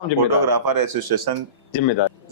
Photographer association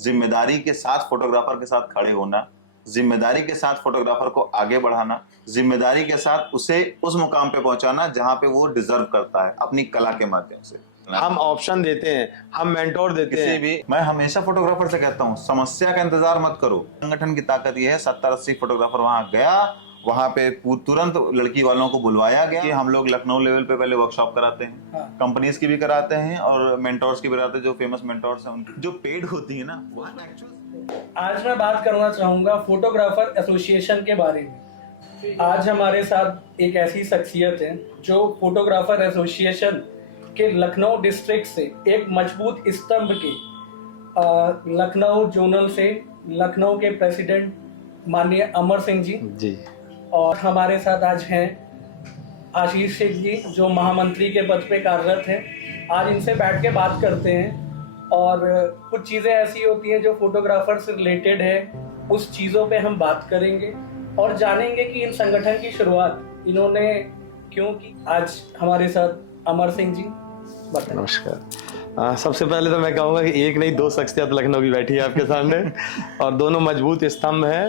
जिम्मेदारी के साथ फोटोग्राफर के साथ खड़े होना, जिम्मेदारी के साथ फोटोग्राफर को आगे बढ़ाना, जिम्मेदारी के साथ उसे उस मुकाम पे पहुंचाना जहां पे वो डिजर्व करता है अपनी कला के माध्यम से। हम ऑप्शन देते हैं, हम मेंटोर देते हैं। भी मैं हमेशा फोटोग्राफर से कहता हूँ, समस्या का इंतजार मत करो। संगठन की ताकत ये है, 70-80 फोटोग्राफर वहां गया, वहां पे तुरंत लड़की वालों को बुलवाया गया कि हम लोग लखनऊ लेवल पे पहले वर्कशॉप कराते हैं, कंपनीज की भी कराते हैं और मेंटोर्स की भी कराते हैं। जो फेमस मेंटोर्स हैं उनकी जो पेड होती है ना, वो आज मैं बात करना चाहूंगा फोटोग्राफर एसोसिएशन के बारे में। आज हमारे साथ एक ऐसी शख्सियत है जो फोटोग्राफर एसोसिएशन के लखनऊ डिस्ट्रिक्ट से एक मजबूत स्तंभ के लखनऊ जोनल से लखनऊ के प्रेसिडेंट माननीय अमर सिंह जी और हमारे साथ आज हैं आशीष शेख जी जो महामंत्री के पद पे कार्यरत हैं। आज इनसे बैठ के बात करते हैं और कुछ चीज़ें ऐसी होती हैं जो फोटोग्राफर से रिलेटेड है, उस चीज़ों पे हम बात करेंगे और जानेंगे कि इन संगठन की शुरुआत इन्होंने क्यों की। आज हमारे साथ अमर सिंह जी, बताएं। नमस्कार। सबसे पहले तो मैं कहूँगा कि एक नहीं दो शख्सियत लखनऊ की बैठी है आपके सामने और दोनों मजबूत स्तंभ हैं।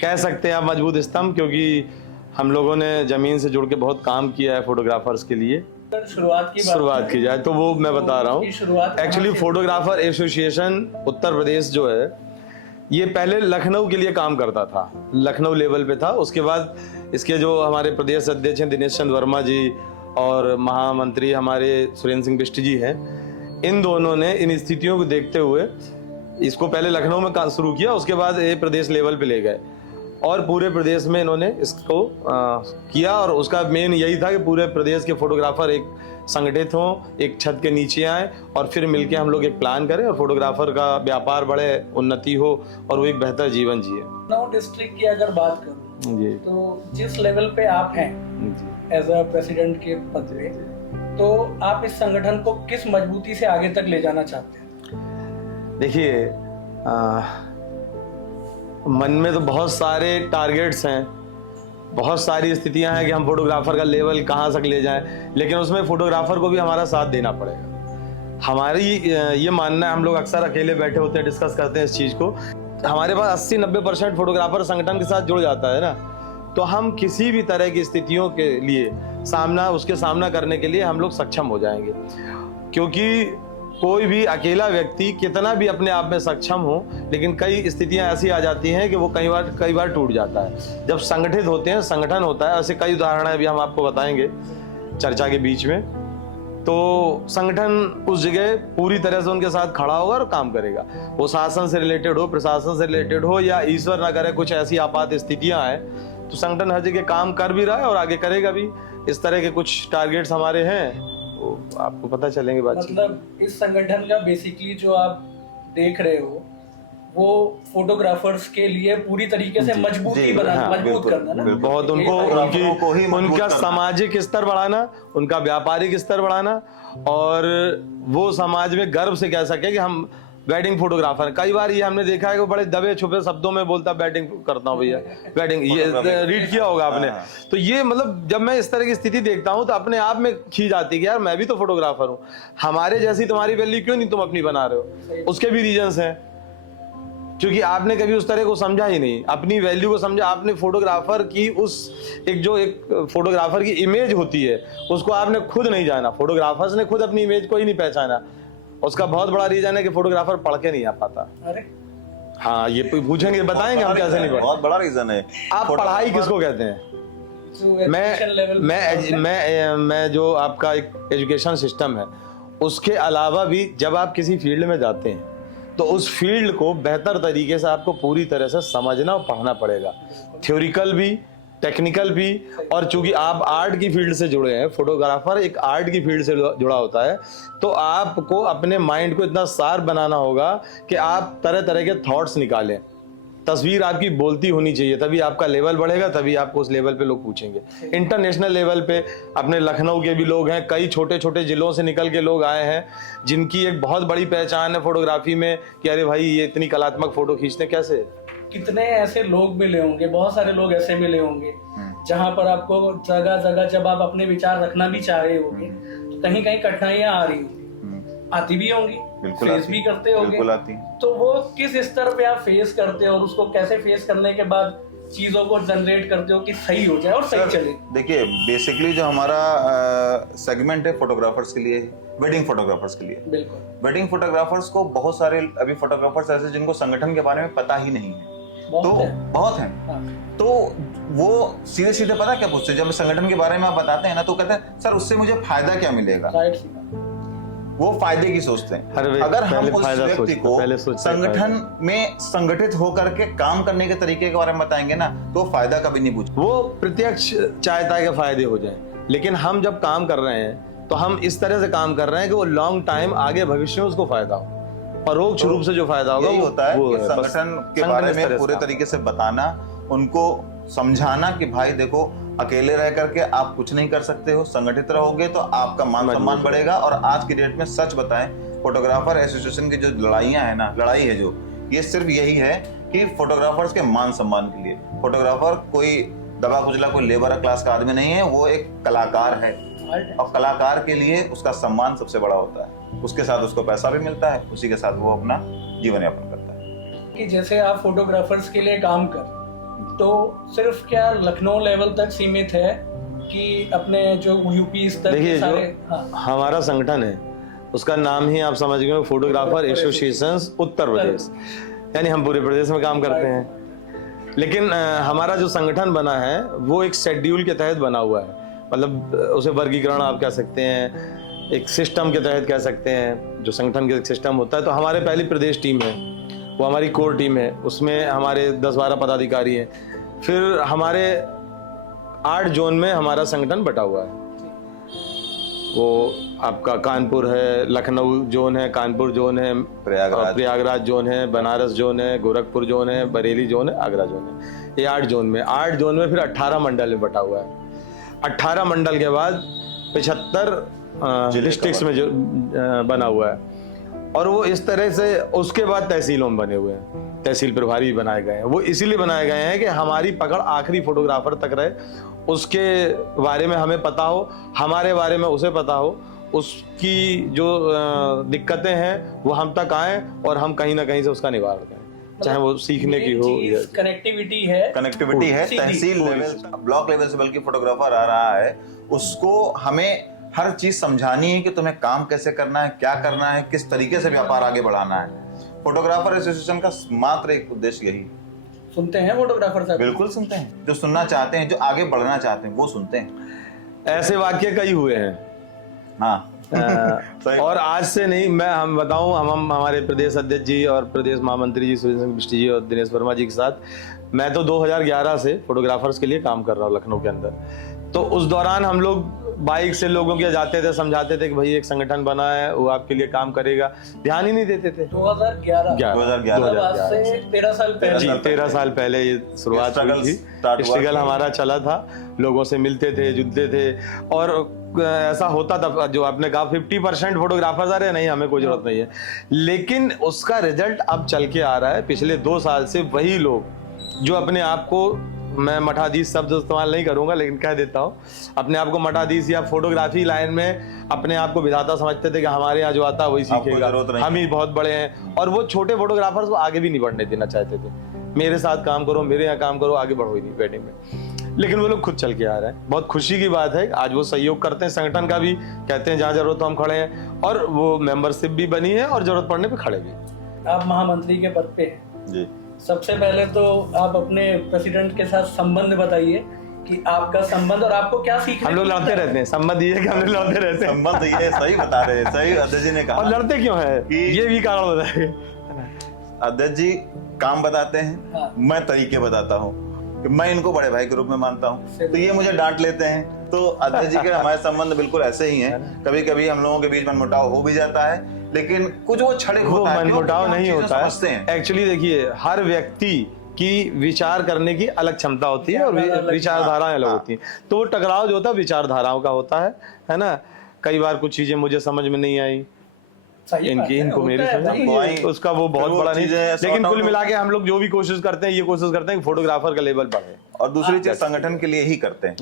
कह सकते हैं आप मजबूत स्तंभ, क्योंकि हम लोगों ने ज़मीन से जुड़ के बहुत काम किया है फोटोग्राफर्स के लिए। शुरुआत की जाए तो वो मैं बता रहा हूँ। Actually photographer association Uttar Pradesh जो है ये पहले लखनऊ के लिए काम करता था, लखनऊ लेवल पे था। उसके बाद इसके जो हमारे प्रदेश अध्यक्ष हैं दिनेश चंद्र वर्मा जी और महामंत्री हमारे सुरेंद्र सिंह बिष्ट जी हैं, इन दोनों ने इन स्थितियों को देखते हुए इसको पहले लखनऊ में काम शुरू किया, उसके बाद ये प्रदेश लेवल पे ले गए और पूरे प्रदेश में इन्होंने इसको किया। और उसका मेन यही था कि पूरे प्रदेश के फोटोग्राफर एक संगठित हों, एक छत के नीचे आए और फिर मिलके हम लोग एक प्लान करें और फोटोग्राफर का व्यापार बढ़े, उन्नति हो और वो एक बेहतर जीवन जिए। लखनऊ डिस्ट्रिक्ट की अगर बात करूं जी, तो जिस लेवल पे आप हैं एज अ प्रेसिडेंट के पद पे, तो आप इस संगठन को किस मजबूती से आगे तक ले जाना चाहते हैं? देखिए, मन में तो बहुत सारे टारगेट्स हैं, बहुत सारी स्थितियां हैं कि हम फोटोग्राफर का लेवल कहाँ तक ले जाएं, लेकिन उसमें फोटोग्राफर को भी हमारा साथ देना पड़ेगा। हमारी ये मानना है, हम लोग अक्सर अकेले बैठे होते हैं, डिस्कस करते हैं इस चीज़ को, हमारे पास 80-90% फोटोग्राफर संगठन के साथ जुड़ जाता है ना, तो हम किसी भी तरह की स्थितियों के लिए उसके सामना करने के लिए हम लोग सक्षम हो जाएंगे। क्योंकि कोई भी अकेला व्यक्ति कितना भी अपने आप में सक्षम हो, लेकिन कई स्थितियां ऐसी आ जाती हैं कि वो कई बार टूट जाता है। जब संगठित होते हैं, संगठन होता है, ऐसे कई उदाहरण अभी हम आपको बताएंगे चर्चा के बीच में। तो संगठन उस जगह पूरी तरह से उनके साथ खड़ा होगा और काम करेगा, वो शासन से रिलेटेड हो, प्रशासन से रिलेटेड हो, या ईश्वर ना करे कुछ ऐसी आपात स्थितियां आए, तो संगठन हर जगह काम कर भी रहा है और आगे करेगा भी। इस तरह के कुछ टारगेट्स हमारे हैं, वो आपको पता चलेंगे बातचीत। मतलब इस संगठन का बेसिकली जो आप देख रहे हो वो फोटोग्राफर्स के लिए पूरी तरीके से मजबूत करना ना, बहुत उनका सामाजिक स्तर बढ़ाना, उनका व्यापारिक स्तर बढ़ाना और वो समाज में गर्व से कह सके कि हम वेडिंग फोटोग्राफर। कई बार ये हमने देखा है कि वो बड़े दबे छुपे शब्दों में बोलता वेडिंग करता हूँ भैया, वेडिंग, ये रीड किया होगा आपने। तो ये मतलब जब मैं इस तरह की स्थिति देखता हूँ तो अपने आप में खींच आती है कि यार मैं भी तो फोटोग्राफर हूँ, हमारे जैसी तुम्हारी वैल्यू क्यों नहीं तुम अपनी बना रहे हो। उसके भी रीजंस हैं, क्योंकि आपने कभी उस तरह को समझा ही नहीं, अपनी वैल्यू को समझा। आपने फोटोग्राफर की एक फोटोग्राफर की इमेज होती है उसको आपने खुद नहीं जाना, फोटोग्राफर्स ने खुद अपनी इमेज को ही नहीं पहचाना। उसका बहुत बड़ा रीजन है कि फोटोग्राफर पढ़ के नहीं आ पाता। अरे हाँ, ये पूछेंगे, बताएंगे हम कैसे नहीं पढ़ते। बहुत बड़ा रीजन है। आप पढ़ाई किसको कहते हैं? मैं जो आपका एक एजुकेशन सिस्टम है, उसके अलावा भी जब आप किसी फील्ड में जाते हैं तो उस फील्ड को बेहतर तरीके से आपको पूरी तरह से समझना और पढ़ना पड़ेगा, थ्योरिकल भी, टेक्निकल भी। और चूंकि आप आर्ट की फील्ड से जुड़े हैं, फोटोग्राफर एक आर्ट की फील्ड से जुड़ा होता है, तो आपको अपने माइंड को इतना शार्प बनाना होगा कि आप तरह तरह के थॉट्स निकालें। तस्वीर आपकी बोलती होनी चाहिए, तभी आपका लेवल बढ़ेगा, तभी आपको उस लेवल पे लोग पूछेंगे। इंटरनेशनल लेवल पे अपने लखनऊ के भी लोग हैं, कई छोटे छोटे जिलों से निकल के लोग आए हैं जिनकी एक बहुत बड़ी पहचान है फोटोग्राफी में कि अरे भाई ये इतनी कलात्मक फोटो खींचते कैसे। कितने ऐसे लोग मिले होंगे, बहुत सारे लोग ऐसे मिले होंगे जहाँ पर आपको जगह जगह जब आप अपने विचार रखना भी चाह रहे होंगे तो कहीं कहीं कठिनाइयां आ रही होंगी। आती भी होंगी, बिल्कुल फेस आती भी हैं, करते होंगे, बिल्कुल आती हैं। तो वो किस स्तर पे आप फेस करते हो और उसको कैसे फेस करने के बाद चीजों को जनरेट करते हो कि सही हो जाए और सही सर, चले? देखिए बेसिकली जो हमारा सेगमेंट है फोटोग्राफर्स के लिए, वेडिंग फोटोग्राफर्स के लिए। बिल्कुल, वेडिंग फोटोग्राफर्स को बहुत सारे अभी फोटोग्राफर्स ऐसे जिनको संगठन के बारे में पता ही नहीं है, तो बहुत है। बहुत हैं। हाँ, तो वो सीधे सीधे पता क्या पूछते हैं, जब संगठन के बारे में आप बताते हैं ना तो कहते हैं सर उससे मुझे फायदा क्या मिलेगा, राइट सी बात। वो फायदे की सोचते अरे हैं। भाई, अगर हम पहले उस फायदा व्यक्ति सोचते, को पहले सोचते हैं संगठन में संगठित होकर के काम करने के तरीके के बारे में बताएंगे ना तो वो फायदा कभी नहीं पूछते। वो प्रत्यक्ष चाहता है कि फायदे हो जाए, लेकिन हम जब काम कर रहे हैं तो हम इस तरह से काम कर रहे हैं कि वो लॉन्ग टाइम आगे भविष्य में उसको फायदा हो, परोक्ष रूप से जो फायदा होगा यही होता है वो कि है। बस संगठन के संगठन बारे इस में तरह से पूरे काम तरीके से बताना, उनको समझाना कि भाई देखो अकेले रह करके आप कुछ नहीं कर सकते हो, संगठित रहोगे तो आपका मान मजबूत सम्मान बढ़ेगा। और आज की डेट में सच बताएं, फोटोग्राफर एसोसिएशन की जो लड़ाइयां है ना, लड़ाई है जो, ये सिर्फ यही है कि फोटोग्राफर्स के मान सम्मान के लिए। फोटोग्राफर कोई दबा कुचला कोई लेबर क्लास का आदमी नहीं है, वो एक कलाकार है और कलाकार के लिए उसका सम्मान सबसे बड़ा होता है। उसके साथ उसको पैसा भी मिलता है, उसी के साथ वो अपना जीवन यापन करता है। कि जैसे आप फोटोग्राफर्स के लिए काम कर, तो सिर्फ क्या लखनऊ लेवल तक सीमित है कि अपने जो यूपी स्तर देखिए के जो सारे? हाँ, हमारा संगठन है उसका नाम ही आप समझ गए, फोटोग्राफर एसोसिएशन उत्तर प्रदेश, यानी हम पूरे प्रदेश में काम करते हैं। लेकिन हमारा जो संगठन बना है वो एक शेड्यूल के तहत बना हुआ है, मतलब उसे वर्गीकरण आप कह सकते हैं, एक सिस्टम के तहत कह सकते हैं, जो संगठन का सिस्टम होता है। तो हमारे पहली प्रदेश टीम है, वो हमारी कोर टीम है, उसमें हमारे 10-12 पदाधिकारी हैं। फिर हमारे 8 जोन में हमारा संगठन बटा हुआ है। वो आपका कानपुर है, लखनऊ जोन है, कानपुर जोन है, प्रयागराज जोन है, बनारस जोन है, गोरखपुर जोन है, बरेली जोन है, आगरा जोन है। ये 8 जोन में, 8 जोन में फिर 18 मंडल में बटा हुआ है। 18 मंडल के बाद 75 डिस्ट्रिक्ट्स में जो बना हुआ है। और वो इस तरह से उसके बाद तहसीलों में बने हुए हैं, तहसील प्रभारी बनाए गए हैं। वो इसीलिए बनाए गए हैं कि हमारी पकड़ आखिरी फोटोग्राफर तक रहे, उसके बारे में हमें पता हो, हमारे बारे में उसे पता हो, उसकी जो दिक्कतें हैं वो हम तक आए और हम कहीं ना कहीं से उसका निवारण करें, चाहे वो सीखने की हो या कनेक्टिविटी है, तहसील लेवल, ब्लॉक लेवल से बल्कि फोटोग्राफर आ रहा है, उसको हमें हर चीज समझानी है कि तुम्हें काम कैसे करना है, क्या करना है, किस तरीके से व्यापार आगे बढ़ाना है। फोटोग्राफर एसोसिएशन का मात्र एक उद्देश्य यही। सुनते हैं फोटोग्राफर साहब? बिल्कुल सुनते हैं, जो सुनना चाहते हैं, जो आगे बढ़ना चाहते हैं वो सुनते हैं। ऐसे वाक्य कई हुए हैं। हाँ सही। और आज से नहीं, मैं हम बताऊं, हम हमारे प्रदेश अध्यक्ष जी और प्रदेश महामंत्री जी सुरेंद्र सिंह बिष्ट जी और दिनेश वर्मा जी के साथ मैं तो 2011 से फोटोग्राफर्स के लिए काम कर रहा हूँ लखनऊ के अंदर। तो उस दौरान हम लोग बाइक से लोगों के जाते थे, समझाते थे कि भाई एक संगठन बना है, वो आपके लिए काम करेगा, ध्यान ही नहीं देते थे। 2011 आज से 13 साल पहले। जी 13 साल पहले ये शुरुआत हुई थी, स्ट्रगल हमारा चला था, लोगों से मिलते थे, जुलते थे। और ऐसा होता था, जो आपने कहा 50% फोटोग्राफर्स आ रहे हैं, नहीं हमें कोई जरूरत नहीं है, लेकिन उसका रिजल्ट अब चल के आ रहा है। पिछले 2 साल से वही लोग जो अपने आप को, मैं मठाधीश शब्द इस्तेमाल नहीं करूंगा लेकिन कह देता हूँ, अपने आप को मठाधीश या फोटोग्राफी लाइन में अपने आप को विधाता समझते थे कि हमारे यहाँ जो आता है वही सीखेगा, हम ही बहुत बड़े हैं, और वो छोटे फोटोग्राफर्स को आगे भी नहीं बढ़ने देना चाहते थे। मेरे साथ काम करो, मेरे यहाँ काम करो, आगे बढ़ो ही नहीं वेडिंग में। लेकिन वो लोग खुद चल के आ रहे हैं। बहुत खुशी की बात है, आज वो सहयोग करते हैं, संगठन का भी कहते हैं जहाँ जरूरत हो हम खड़े हैं, और वो मेंबरशिप भी बनी है और जरूरत पड़ने पे खड़े भी। आप महामंत्री के पद पे हैं जी। सबसे पहले तो आप अपने प्रेसिडेंट के साथ संबंध बताइए कि आपका संबंध और आपको क्या सीखने। हम लोग लड़ते रहते हैं, संबंध ये है कि हम लोग लड़ते रहते हैं। संबंध ये सही बता रहे हैं, सही अध्यक्ष जी ने कहा। और लड़ते क्यों है ये भी कारण बताइए। अध्यक्ष जी काम बताते हैं, हाँ। मैं तरीके बताता हूँ, मैं इनको बड़े भाई के रूप में मानता हूँ, तो ये मुझे डांट लेते हैं। तो अध्यक्ष जी के हमारे संबंध बिल्कुल ऐसे ही हैं। कभी कभी हम लोगों के बीच मनमुटाव हो भी जाता है, लेकिन कुछ वो क्षणिक होता है, मनमुटाव नहीं होता समझते हैं। एक्चुअली देखिए, हर व्यक्ति की विचार करने की अलग क्षमता होती है और विचारधाराएं अलग होती हैं। तो वो टकराव जो होता है विचारधाराओं का होता है ना। कई बार कुछ चीजें मुझे समझ में नहीं आई, इनको मेरी समझ, उसका वो बहुत बड़ा नहीं, लेकिन कुल मिला के हम लोग जो भी कोशिश करते हैं, ये कोशिश करते हैं कि फोटोग्राफर का लेवल बढ़े, और दूसरी चीज संगठन के लिए ही करते हैं।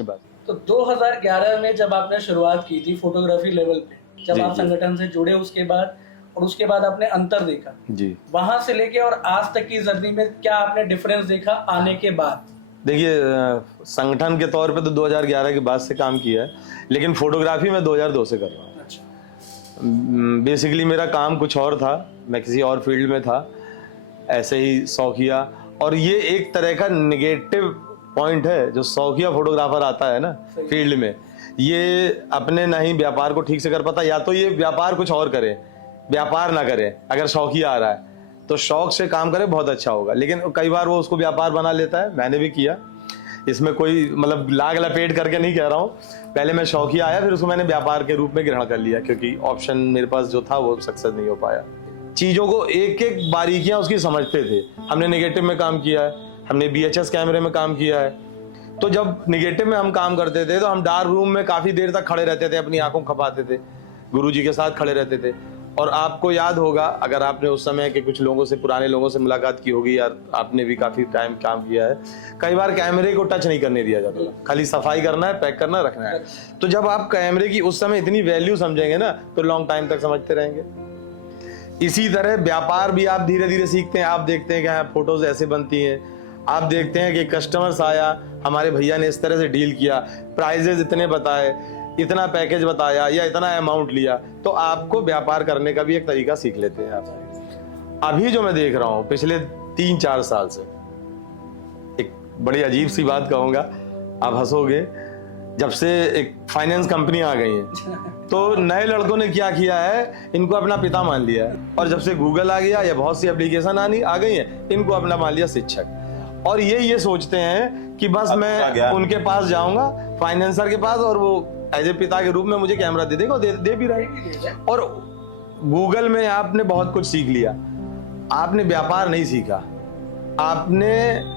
तो 2011 में जब आपने शुरुआत की थी फोटोग्राफी लेवल पे, जब जी, आप जी। संगठन से जुड़े उसके बाद, और उसके बाद आपने अंतर देखा, जी वहां से लेके और आज तक की जर्नी में क्या आपने डिफरेंस देखा आने के बाद? देखिए, संगठन के तौर पे तो 2011 के बाद से काम किया है, लेकिन फोटोग्राफी मैं 2002 से कर रहा हूँ। अच्छा। बेसिकली मेरा काम कुछ और था, मैं किसी और फील्ड में था, ऐसे ही शौकिया। और ये एक तरह का निगेटिव पॉइंट है, जो शौकिया फोटोग्राफर आता है ना फील्ड में, ये अपने ना ही व्यापार को ठीक से कर पाता, या तो ये व्यापार कुछ और करे, व्यापार ना करे। अगर शौकिया आ रहा है तो शौक से काम करे, बहुत अच्छा होगा, लेकिन कई बार वो उसको व्यापार बना लेता है। मैंने भी किया, इसमें कोई मतलब लाग लपेट करके नहीं कह रहा हूँ। पहले मैं शौकिया आया, फिर उसको मैंने व्यापार के रूप में ग्रहण कर लिया, क्योंकि ऑप्शन मेरे पास जो था वो सक्सेस नहीं हो पाया। चीज़ों को एक एक बारीकियां उसकी समझते थे। हमने नेगेटिव में काम किया है, हमने BHS कैमरे में काम किया है। तो जब नेगेटिव में हम काम करते थे तो हम डार्क रूम में काफ़ी देर तक खड़े रहते थे, अपनी आंखों खपाते थे, गुरुजी के साथ खड़े रहते थे। और आपको याद होगा, अगर आपने उस समय के कुछ लोगों से, पुराने लोगों से मुलाकात की होगी, यार आपने भी काफ़ी टाइम काम किया है, कई बार कैमरे को टच नहीं करने दिया जाता था, खाली सफाई करना है, पैक करना, रखना है। तो जब आप कैमरे की उस समय इतनी वैल्यू समझेंगे ना, तो लॉन्ग टाइम तक समझते रहेंगे। इसी तरह व्यापार भी आप धीरे धीरे सीखते हैं। आप देखते हैं कि हाँ, फोटोज ऐसे बनती हैं, आप देखते हैं कि कस्टमर्स आया, हमारे भैया ने इस तरह से डील किया, प्राइजेज इतने बताए, इतना पैकेज बताया, या इतना अमाउंट लिया, तो आपको व्यापार करने का भी एक तरीका सीख लेते हैं आप। अभी जो मैं देख रहा हूँ पिछले 3-4 साल से, एक बड़ी अजीब सी बात कहूँगा, आप हंसोगे, जब से एक फाइनेंस कंपनी आ गई है, तो नए लड़कों ने क्या किया है, इनको अपना पिता मान लिया है। और जब से गूगल आ गया या बहुत सी एप्लीकेशन आ गई है, इनको अपना मान लिया शिक्षक। और ये सोचते हैं कि बस मैं उनके पास जाऊंगा, फाइनेंसर के पास, और वो एज ए पिता के रूप में मुझे कैमरा दे देगा, दे भी रहे। और गूगल में आपने बहुत कुछ सीख लिया, आपने व्यापार नहीं सीखा। आपने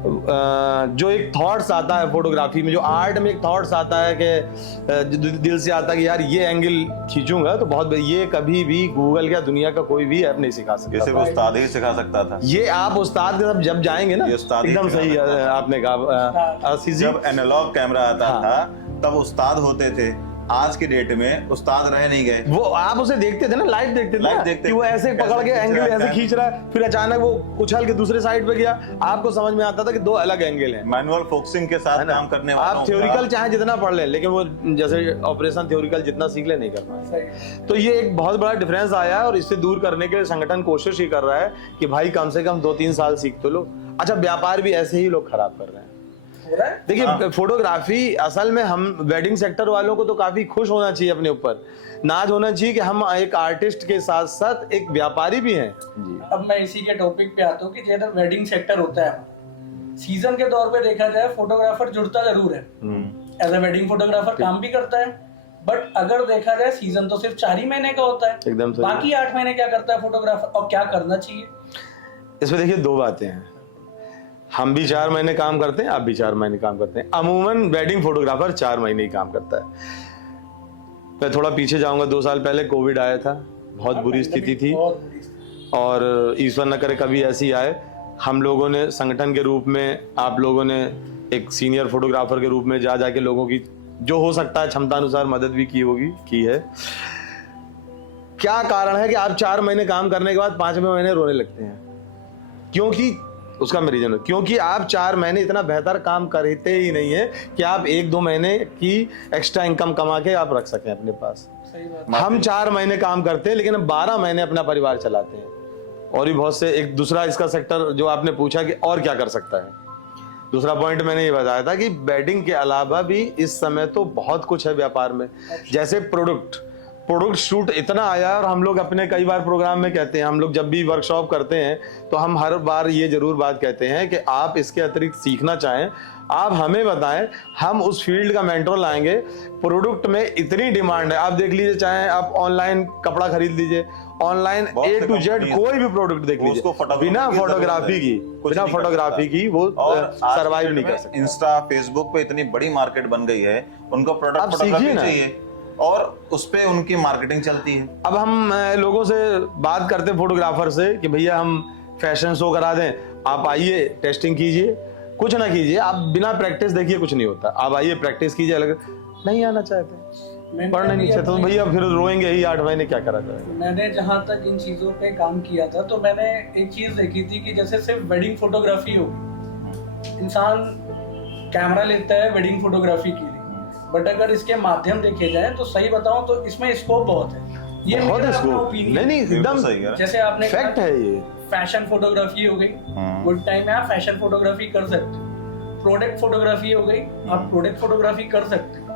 जो एक थॉट्स आता है फोटोग्राफी में, जो आर्ट में एक थॉट्स आता है कि दिल से आता है कि यार ये एंगल खींचूंगा तो बहुत, ये कभी भी गूगल या दुनिया का कोई भी ऐप नहीं सिखा सकता। ये सिर्फ उस्ताद ही सिखा सकता था। ये आप उस्ताद के साथ जब जाएंगे ना, एकदम सही आपने कहा। जब एनालॉग कैमरा आता था तब उस्ताद होते थे, आज के डेट में उस्ताद रह नहीं गए। वो आप उसे देखते थे ना, लाइव देखते थे ना, कि वो ऐसे पकड़ के एंगल ऐसे खींच रहा है, फिर अचानक वो उछल के दूसरे साइड पे गया, आपको समझ में आता था कि 2 अलग एंगल हैं। मैनुअल फोकसिंग के साथ काम करने वालों, आप थ्योरिकल चाहे जितना पढ़ लें, लेकिन वो जैसे ऑपरेशन थ्योरिकल जितना सीख ले नहीं कर पाए। तो ये एक बहुत बड़ा डिफरेंस आया है, और इससे दूर करने के लिए संगठन कोशिश ही कर रहा है कि भाई कम से कम 2-3 साल सीख तो लो। अच्छा, व्यापार भी ऐसे ही लोग खराब कर रहे हैं। देखिए, फोटोग्राफी असल में, हम वेडिंग सेक्टर वालों को तो काफी खुश होना चाहिए, अपने ऊपर नाज होना चाहिए कि हम एक आर्टिस्ट के साथ साथ एक व्यापारी भी हैं। अब मैं इसी के टॉपिक पे आता हूँ कि जैसे वेडिंग सेक्टर होता है, सीजन के तौर पे देखा जाए फोटोग्राफर जुड़ता जरूर है, एज ए वेडिंग फोटोग्राफर काम भी करता है, बट अगर देखा जाए सीजन तो सिर्फ 4 ही महीने का होता है, एकदम सही। बाकी 8 महीने क्या करता है फोटोग्राफर, और क्या करना चाहिए? इसमें देखिए 2 बातें हैं, हम भी 4 महीने काम करते हैं, आप भी 4 महीने काम करते हैं। अमूमन वेडिंग फोटोग्राफर 4 महीने ही काम करता है। मैं थोड़ा पीछे जाऊंगा, 2 साल पहले कोविड आया था, बहुत बुरी स्थिति थी, और ईश्वर न करे कभी ऐसी आए। हम लोगों ने संगठन के रूप में, आप लोगों ने एक सीनियर फोटोग्राफर के रूप में जाके लोगों की जो हो सकता है क्षमता अनुसार मदद भी की है। क्या कारण है कि आप 4 महीने काम करने के बाद 5वें महीने रोने लगते हैं? क्योंकि उसका मैं रीजन है, क्योंकि आप 4 महीने इतना बेहतर काम करते ही नहीं है कि आप 1-2 महीने की एक्स्ट्रा इनकम कमा के आप रख सकें अपने पास। हम 4 महीने काम करते हैं, लेकिन हम 12 महीने अपना परिवार चलाते हैं। और भी बहुत से, एक दूसरा इसका सेक्टर जो आपने पूछा कि और क्या कर सकता है, दूसरा पॉइंट मैंने ये बताया था कि वेडिंग के अलावा भी इस समय तो बहुत कुछ है व्यापार में। जैसे प्रोडक्ट शूट इतना आया, और हम लोग अपने कई बार प्रोग्राम में कहते हैं, हम लोग जब भी वर्कशॉप करते हैं तो हम हर बार ये जरूर बात कहते हैं कि आप इसके अतिरिक्त सीखना चाहें, आप हमें बताएं, हम उस फील्ड का मेंटर लाएंगे। प्रोडक्ट में इतनी डिमांड है, आप देख लीजिए, चाहे आप ऑनलाइन कपड़ा खरीद लीजिए, ऑनलाइन A to Z कोई भी प्रोडक्ट देख लीजिए, बिना फोटोग्राफी की वो सरवाइव नहीं कर सकते। इंस्टा, फेसबुक पे इतनी बड़ी मार्केट बन गई है, उनको प्रोडक्ट फोटोग्राफी चाहिए और उस पे उनकी मार्केटिंग चलती है। अब हम लोगों से बात करते हैं फोटोग्राफर से कि भैया हम फैशन शो करा दें, आप आइए टेस्टिंग कीजिए, कुछ ना कीजिए, आप बिना प्रैक्टिस देखिए कुछ नहीं होता, आप आइए प्रैक्टिस कीजिए। अलग नहीं आना चाहते, मैंने पढ़ने नहीं अभी चाहते तो अपने- भैया फिर रोएंगे ही 8 महीने, क्या करा जाएगा। मैंने जहाँ तक इन चीज़ों पे काम किया था तो मैंने एक चीज़ देखी थी कि जैसे सिर्फ वेडिंग फोटोग्राफी होगी, इंसान कैमरा लेता है वेडिंग फोटोग्राफी के लिए, बट अगर इसके माध्यम देखे जाए तो सही बताऊं तो इसमें स्कोप बहुत है। ये बहुत मेरा अपना स्कोप, opinion नहीं नहीं बिल्कुल एकदम सही है। जैसे आपने फैक्ट है ये। फैशन फोटोग्राफी हो गई, गुड टाइम में आप फैशन फोटोग्राफी कर सकते हो। प्रोडक्ट फोटोग्राफी हो गई, आप प्रोडक्ट फोटोग्राफी कर सकते हो।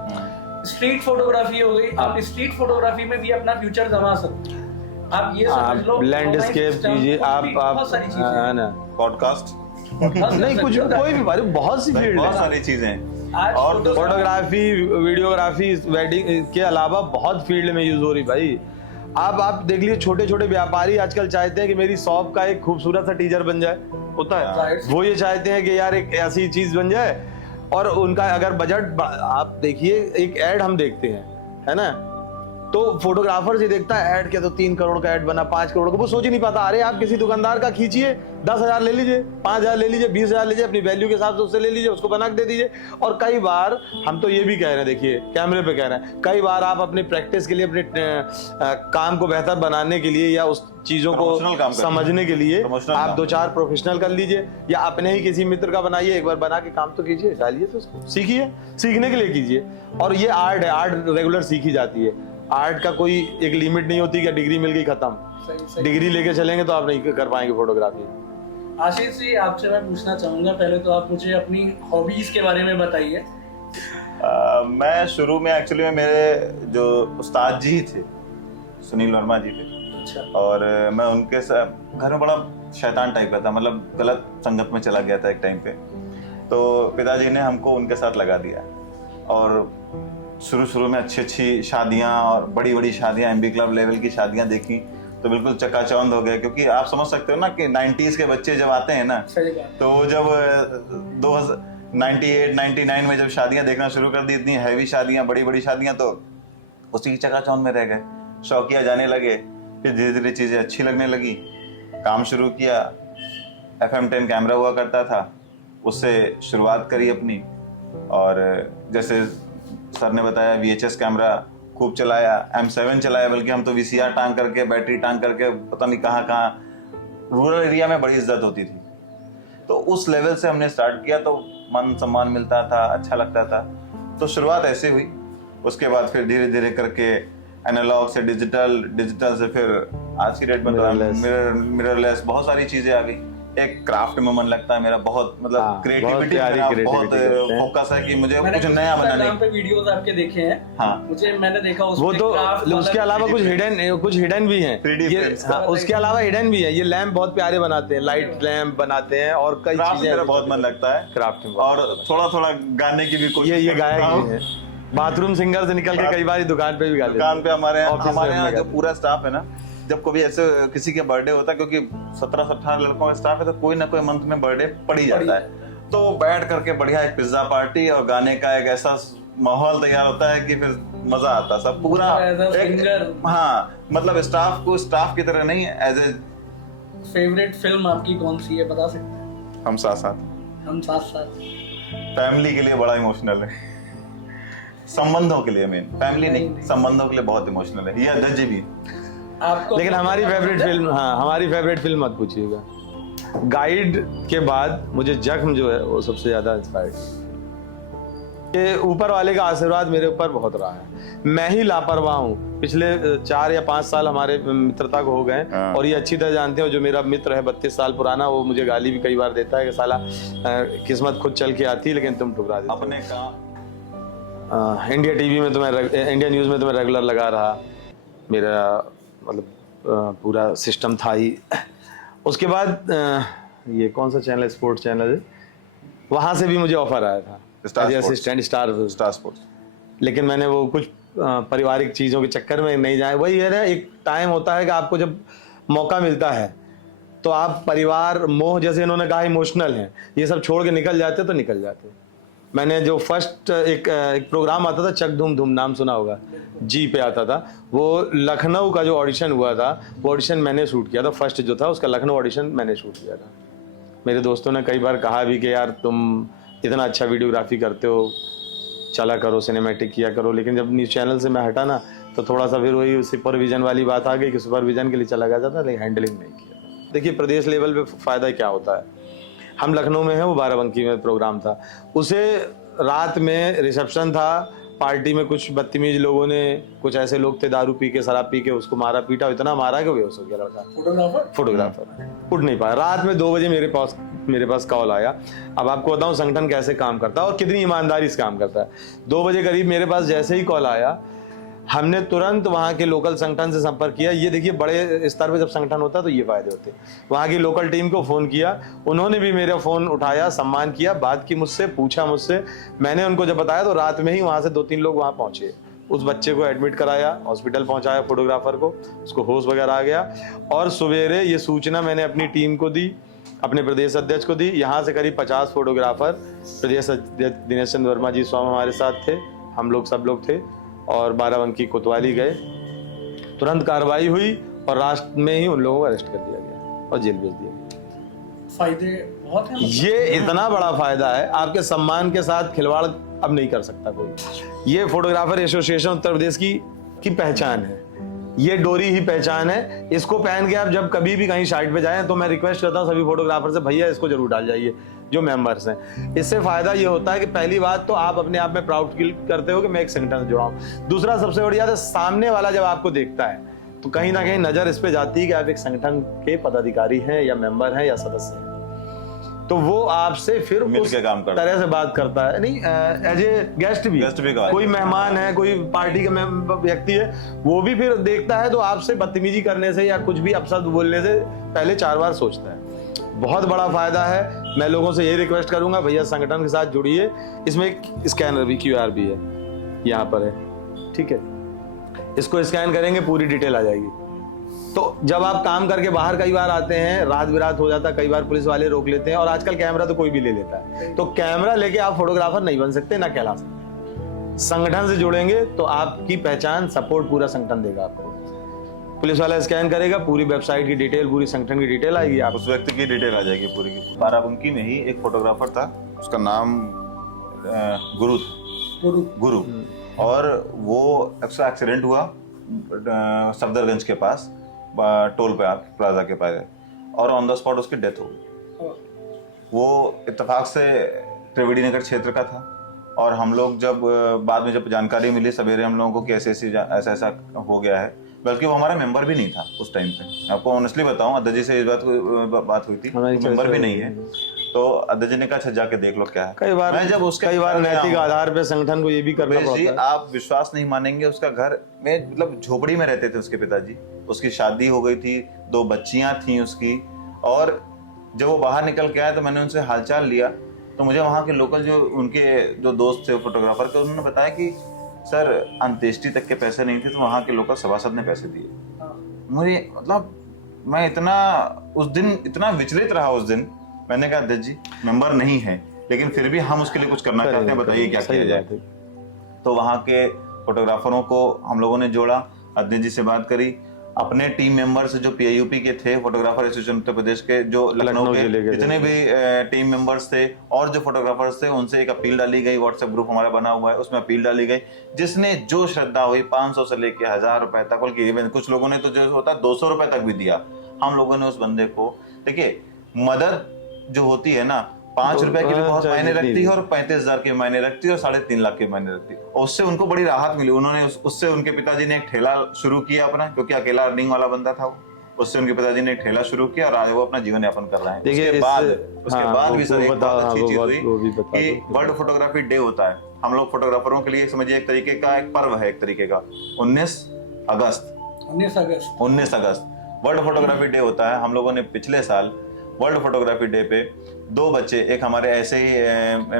स्ट्रीट फोटोग्राफी हो गई, आप स्ट्रीट फोटोग्राफी में भी अपना फ्यूचर जमा सकते हो। आप ये समझ लो लैंडस्केप कीजिए, आप बहुत सारी चीजें है हैं। ना, पॉडकास्ट, नहीं कुछ कोई भी बात, बहुत सी फील्ड बहुत है। सारी चीजें हैं। आज और फोटोग्राफी, वीडियोग्राफी, वेडिंग के अलावा बहुत फील्ड में यूज हो रही भाई। आप देख लीजिए, छोटे छोटे व्यापारी आजकल चाहते हैं कि मेरी शॉप का एक खूबसूरत सा टीजर बन जाए, होता है Right. वो ये चाहते हैं कि यार एक ऐसी चीज बन जाए, और उनका अगर बजट, आप देखिए एक ऐड हम देखते हैं, है ना, तो फोटोग्राफर से देखता है ऐड, क्या तो 3 करोड़ का ऐड बना, 5 करोड़ का, वो सोच ही नहीं पाता। अरे आप किसी दुकानदार का खींचिए, 10,000 ले लीजिए, 5,000 ले लीजिए, 20,000 लीजिए, अपनी वैल्यू के हिसाब से उससे ले लीजिए, उसको बना के दे दीजिए। और कई बार हम तो ये भी कह रहे हैं, देखिए कैमरे पे कह रहे हैं, कई बार आप अपनी प्रैक्टिस के लिए, अपने काम को बेहतर बनाने के लिए, या उस चीजों Promotional काम को करना। समझने के लिए Promotional आप काम। 2-4 प्रोफेशनल कर लीजिए, या अपने ही किसी मित्र का बनाइए, एक बार बना के काम तो कीजिए, डालिए तो उसको सीखिए, सीखने के लिए कीजिए। और ये आर्ट है, आर्ट रेगुलर सीखी जाती है। आर्ट का कोई एक लिमिट नहीं होती कि डिग्री मिल गई खत्म, सही। डिग्री लेके चलेंगे तो आप नहीं कर पाएंगे फोटोग्राफी। आशीष जी, आपसे मैं पूछना चाहूंगा, पहले तो आप मुझे अपनी हॉबीज के बारे में बताइए। मैं शुरू में एक्चुअली में मेरे जो उस्ताद जी थे, सुनील वर्मा जी थे, अच्छा। और मैं उनके साथ घर में बड़ा शैतान टाइप का था, मतलब गलत संगत में चला गया था एक टाइम पे। तो पिताजी ने हमको उनके साथ लगा दिया, और शुरू में अच्छी शादियां और बड़ी शादियां, एमबी क्लब लेवल की शादियां देखी तो बिल्कुल चकाचौंध हो गए। क्योंकि आप समझ सकते हो ना कि 90s के बच्चे जब आते हैं ना, सही बात। तो जब 98-99 में जब शादियां देखना शुरू कर दी, इतनी हैवी शादियां, बड़ी शादियां, तो उसी की चकाचौंध में रह गए, शौकिया जाने लगे। फिर धीरे धीरे चीजें अच्छी लगने लगी, काम शुरू किया। FM10 कैमरा हुआ करता था, उससे शुरुआत करी अपनी, और जैसे सर ने बताया VHS कैमरा खूब चलाया, M7 चलाया, बल्कि हम तो VCR टांग करके, बैटरी टांग करके, पता नहीं कहाँ रूरल एरिया में बड़ी इज्जत होती थी। तो उस लेवल से हमने स्टार्ट किया, तो मान सम्मान मिलता था, अच्छा लगता था। तो शुरुआत ऐसे हुई। उसके बाद फिर धीरे धीरे करके एनालॉग से डिजिटल से फिर आज की डेट में मिररलेस, बहुत सारी चीजें आ गई। एक क्राफ्ट में मन लगता है मेरा बहुत, मतलब क्रिएटिविटी में बहुत फोकस है कि मुझे कुछ नया बनाने पे वीडियोस आपके देखे हैं। हाँ, मुझे मैंने देखा वो तो उसके अलावा कुछ हिडन भी हैं, 3D ये हाँ, उसके अलावा हिडन भी है। ये लैम्प बहुत प्यारे बनाते हैं, लाइट लैम्प बनाते हैं, और कई क्राफ्ट चीजें मेरा बहुत मन लगता है क्राफ्ट में। और थोड़ा गाने की भी कोशिश ये गायक भी है, बाथरूम सिंगर से निकल के कई बार दुकान पे भी गा लेते हैं। दुकान पे हमारे यहाँ जो गाते पूरा स्टाफ है ना, जब कभी ऐसे किसी के बर्थडे होता है, क्योंकि 17 से 18 लड़कों का स्टाफ है, तो कोई ना कोई मंथ में बर्थडे पड़ ही जाता है, तो बैठ करके बढ़िया एक पिज्जा पार्टी और गाने का एक ऐसा माहौल तैयार होता है कि फिर मजा आता है सब पूरा एक, हाँ, मतलब स्टाफ की तरह नहीं, एज ए। फेवरेट फिल्म आपकी कौन सी है, बता सकते हैं? हम साथ हम साथ। फैमिली के लिए बड़ा इमोशनल है, संबंधों के लिए, मेन फैमिली नहीं, संबंधों के लिए बहुत इमोशनल है। ये अध्यक्ष जी भी आपको लेकिन हमारी फेवरेट फिल्म, हाँ हमारी फेवरेट फिल्म मत पूछिएगा। गाइड के बाद मुझे जख्म जो है वो सबसे ज्यादा इंस्पायर्ड है। ऊपर वाले का आशीर्वाद मेरे ऊपर बहुत रहा है। मैं ही लापरवाह हूँ। पिछले 4 या 5 साल हमारे मित्रता को हो गए, और ये अच्छी तरह जानते हो, जो मेरा मित्र है 32 साल पुराना, वो मुझे गाली भी कई बार देता है कि साला किस्मत खुद चल के आती है लेकिन तुम ठुकरा देते अपने का। इंडिया टीवी में तो मैं, इंडिया न्यूज़ में तो मैं रेगुलर लगा रहा, मेरा मतलब पूरा सिस्टम था ही। उसके बाद ये कौन सा चैनल है, स्पोर्ट्स चैनल है, वहाँ से भी मुझे ऑफर आया था असिस्टेंट स्टार स्पोर्ट्स, लेकिन मैंने वो कुछ पारिवारिक चीज़ों के चक्कर में नहीं जाए। वही है ना, एक टाइम होता है कि आपको जब मौका मिलता है तो आप परिवार, मोह, जैसे इन्होंने कहा इमोशनल हैं, ये सब छोड़ के निकल जाते तो निकल जाते। मैंने जो फर्स्ट एक प्रोग्राम आता था, चक धूम धूम, नाम सुना होगा, जी पे आता था, वो लखनऊ का जो ऑडिशन हुआ था, वो ऑडिशन मैंने शूट किया था। फर्स्ट जो था उसका लखनऊ ऑडिशन मैंने शूट किया था। मेरे दोस्तों ने कई बार कहा भी कि यार तुम इतना अच्छा वीडियोग्राफी करते हो, चला करो, सिनेमैटिक किया करो। लेकिन जब न्यूज़ चैनल से मैं हटा ना तो थोड़ा सा फिर वही सुपरविजन वाली बात आ गई कि सुपरविजन के लिए चला गया था, लेकिन हैंडलिंग नहीं किया। देखिए प्रदेश लेवल पे फ़ायदा क्या होता है, हम लखनऊ में हैं, वो बाराबंकी में प्रोग्राम था, उसे रात में रिसेप्शन था, पार्टी में कुछ बदतमीज लोगों ने, कुछ ऐसे लोग थे दारू पी के शराब पी के उसको मारा पीटा, इतना मारा कि बेहोश हो गया लड़का। फोटोग्राफर उठ नहीं पाया। रात में 2 बजे मेरे पास कॉल आया। अब आपको बताऊं संगठन कैसे काम करता है और कितनी ईमानदारी से काम करता है। 2 बजे करीब मेरे पास जैसे ही कॉल आया, हमने तुरंत वहाँ के लोकल संगठन से संपर्क किया। ये देखिए बड़े स्तर पे जब संगठन होता है तो ये फायदे होते हैं। वहाँ की लोकल टीम को फ़ोन किया, उन्होंने भी मेरा फ़ोन उठाया, सम्मान किया, बात की मुझसे, पूछा मुझसे, मैंने उनको जब बताया तो रात में ही वहाँ से 2-3 लोग वहाँ पहुँचे। उस बच्चे को एडमिट कराया, हॉस्पिटल पहुँचाया, फोटोग्राफर को, उसको होश वगैरह आ गया। और सवेरे ये सूचना मैंने अपनी टीम को दी, अपने प्रदेश अध्यक्ष को दी। यहाँ से करीब 50 फोटोग्राफर, प्रदेश अध्यक्ष दिनेश चंद्र वर्मा जी स्वयं हमारे साथ थे, हम लोग सब लोग थे, और बाराबंकी कोतवाली गए। तुरंत कार्रवाई हुई और रात में ही उन लोगों को अरेस्ट कर दिया गया और जेल भेज दिया गया। फायदे बहुत हैं। ये इतना बड़ा फायदा है, आपके सम्मान के साथ खिलवाड़ अब नहीं कर सकता कोई। ये फोटोग्राफर एसोसिएशन उत्तर प्रदेश की पहचान है, ये डोरी ही पहचान है। इसको पहन के आप जब कभी भी कहीं साइट पे जाएं तो मैं रिक्वेस्ट करता हूँ सभी फोटोग्राफर से, भैया इसको जरूर डाल जाइए जो मेंबर्स हैं। इससे फायदा ये होता है कि पहली बात तो आप अपने आप में प्राउड फील करते हो कि मैं एक संगठन से जुड़ा हूँ। दूसरा सबसे बढ़िया है सामने वाला जब आपको देखता है तो कहीं ना कहीं नजर इस पे जाती है कि आप एक संगठन के पदाधिकारी हैं या मेंबर हैं या सदस्य हैं, तो वो आपसे फिर उस तरह से बात करता है। नहीं, एज ए गेस्ट भी कोई मेहमान है, कोई पार्टी का व्यक्ति है, वो भी फिर देखता है तो आपसे बदतमीजी करने से या कुछ भी अपशब्द बोलने से पहले 4 बार सोचता है। बहुत बड़ा फायदा है। मैं लोगों से ये रिक्वेस्ट करूंगा, भैया संगठन के साथ जुड़िए। इसमें एक स्कैनर भी, QR भी है, यहाँ पर है, ठीक है, इसको स्कैन करेंगे पूरी डिटेल आ जाएगी। तो जब आप काम करके बाहर कई बार आते हैं, रात बिरात हो जाता है, कई बार पुलिस वाले रोक लेते हैं, और आजकल कैमरा तो कोई भी ले लेता है, तो कैमरा लेके आप फोटोग्राफर नहीं बन सकते, ना कहला सकते। संगठन से जुड़ेंगे तो आपकी पहचान, सपोर्ट पूरा संगठन देगा आपको। पुलिस वाला स्कैन करेगा, पूरी वेबसाइट की डिटेल, पूरी संगठन की डिटेल आएगी, आप उस व्यक्ति की डिटेल आ जाएगी पूरी की। बाराबंकी में ही एक फोटोग्राफर था, उसका नाम गुरु, और वो एक्सीडेंट हुआ सफदरगंज के पास, टोल पे प्लाजा के पास, और ऑन द स्पॉट उसकी डेथ हो गई। वो इत्तेफाक से त्रिवेणी नगर क्षेत्र का था, और हम लोग जब बाद में जब जानकारी मिली सवेरे हम लोगों को कि ऐसा हो गया है, बल्कि वो हमारा मेंबर भी नहीं था उस टाइम पे। आपको ऑनेस्टली बताऊं, अध्यक्ष जी से इस बात हुई थी, मेंबर भी नहीं है, तो अध्यक्ष जी ने कहा अच्छा जाके देख लो क्या है। कई बार नैतिक आधार पे संगठन को ये भी करना पड़ता है। आप विश्वास नहीं मानेंगे, उसका घर में मतलब झोपड़ी में रहते थे उसके पिताजी, उसकी शादी हो गई थी, 2 बच्चियां थी उसकी, और जब वो बाहर निकल के आए तो मैंने उनसे हालचाल लिया, तो मुझे वहाँ के लोकल जो दोस्त थे फोटोग्राफर के, उन्होंने बताया कि सर अंत्येष्टि तक के पैसे नहीं थे, तो वहाँ के लोकल सभासद ने पैसे दिए। मुझे मतलब मैं उस दिन इतना विचलित रहा। उस दिन मैंने कहा अध्यक्ष जी मेंबर नहीं है, लेकिन फिर भी हम उसके लिए कुछ करना चाहते हैं, बताइए क्या किया जाए। तो वहाँ के फोटोग्राफरों को हम लोगों ने जोड़ा, अध्यक्ष जी से बात करी, अपने टीम मेंबर्स जो PIUP के थे, फोटोग्राफर एसोसिएशन उत्तर प्रदेश के, जो लखनऊ के जितने भी टीम मेंबर्स थे और जो फोटोग्राफर्स थे, उनसे एक अपील डाली गई। व्हाट्सएप ग्रुप हमारा बना हुआ है, उसमें अपील डाली गई, जिसने जो श्रद्धा हुई 500 से लेके 1000 रुपए तक, बल्कि कुछ लोगों ने तो जो होता 200 रुपए तक भी दिया। हम लोगों ने उस बंदे को, देखिए मदद जो होती है ना, 5 रुपए के लिए बहुत मायने रखती है, और 35,000 के मायने रखती है, और 3.5 लाख के मायने रखती है। और उससे उनको बड़ी राहत मिली। उन्होंने उससे उनके पिताजी ने एक ठेला शुरू किया अपना, क्योंकि अकेला अर्निंग वाला बंदा था वो। उससे उनके पिताजी ने एक ठेला शुरू किया और आज वो अपना जीवन यापन कर रहे हैं। उसके बाद भी सर एक बहुत अच्छी चीज हुई कि वर्ल्ड फोटोग्राफी डे होता है। हम लोग फोटोग्राफरों के लिए समझिए एक तरीके का एक पर्व है, एक तरीके का। 19 अगस्त वर्ल्ड फोटोग्राफी डे होता है। हम लोगों ने पिछले साल वर्ल्ड फोटोग्राफी डे पे 2 बच्चे, एक हमारे ऐसे ही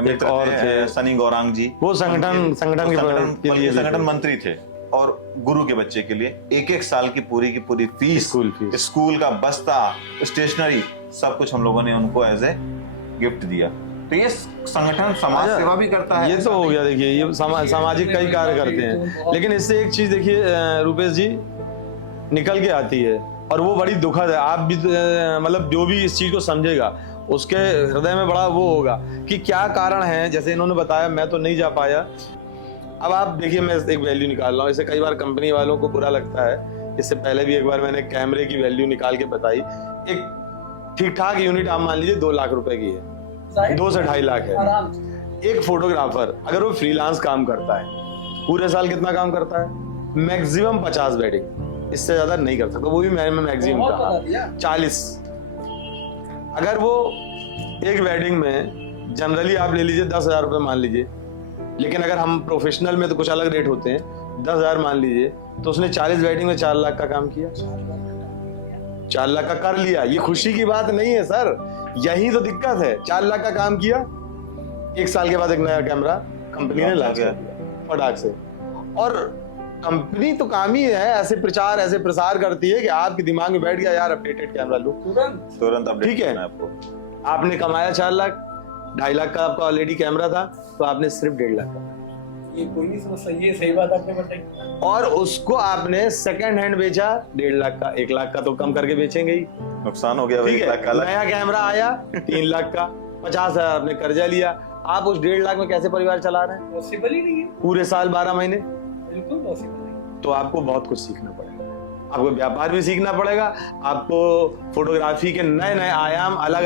मित्र थे सनी गौरांग जी, वो संगठन मंत्री थे, और गुरु के बच्चे के लिए 1-1 साल की पूरी फीस, स्कूल का बस्ता, स्टेशनरी, सब कुछ हम लोगों ने उनको एज ए गिफ्ट दिया। तो ये संगठन समाज सेवा भी करता है। ये तो हो गया, देखिए ये सामाजिक कई कार्य करते हैं। लेकिन इससे एक चीज देखिए रूपेश जी निकल के आती है, और वो बड़ी दुखद है। आप भी मतलब जो भी इस चीज को समझेगा उसके हृदय में बड़ा वो होगा कि क्या कारण है। जैसे इन्होंने बताया, मैं तो नहीं जा पाया, अब आप देखिए, मैं एक वैल्यू निकाल रहा हूँ, इसे कई बार कंपनी वालों को बुरा लगता है। इससे पहले भी एक बार मैंने कैमरे की वैल्यू निकाल के बताई। एक ठीक ठाक यूनिट आप मान लीजिए 2 लाख रुपए की है, 2 से 2.5 लाख है। आराम से। एक फोटोग्राफर अगर वो फ्रीलांस काम करता है, पूरे साल कितना काम करता है? मैक्सिमम 50 वेडिंग, इससे ज्यादा नहीं कर सकता। वो भी मैंने मैक्सिमम बहुत कहा बता दिया। 40। अगर वो एक वेडिंग में जनरली आप ले लीजिए 10,000 रुपए मान लीजिए, लेकिन अगर हम प्रोफेशनल में तो कुछ अलग रेट होते हैं, 10,000 मान लीजिए, तो उसने 40 वेडिंग में 4 लाख का काम किया, 4 लाख का कर लिया। ये खुशी की बात नहीं है सर, यही तो दिक्कत है। 4 लाख का काम किया, 1 साल के बाद एक नया कैमरा कंपनी ने लॉन्च कर दिया फटाक से। और कंपनी तो काम ही है ऐसे प्रचार, ऐसे प्रसार करती है कि आपके दिमाग में बैठ गया यार अपडेटेड कैमरा लो, तुरंत अपडेट ठीक है। करना आपको। आपने कमाया 4 लाख, 2.5 लाख का आपका ऑलरेडी कैमरा था, तो आपने सिर्फ 1.5 लाख का, ये कोई नहीं समझ सकता। ये सही बात आपने बताई। और उसको आपने सेकंड हैंड बेचा 1.5 लाख का। 1 लाख का तो कम करके बेचेंगे ही, नुकसान हो गया, ठीक 1 है। लाख का अलग। नया कैमरा आया 3 लाख का, 50,000 आपने कर्जा लिया। आप उस 1.5 लाख में कैसे परिवार चला रहे हैं पॉसिबल ही नहीं है, पूरे साल 12 महीने? बिल्कुल पॉसिबल नहीं। तो आपको बहुत कुछ सीखना पड़ेगा। आपको व्यापार भी सीखना पड़ेगा, आपको फोटोग्राफी के नए नए आयाम, अलग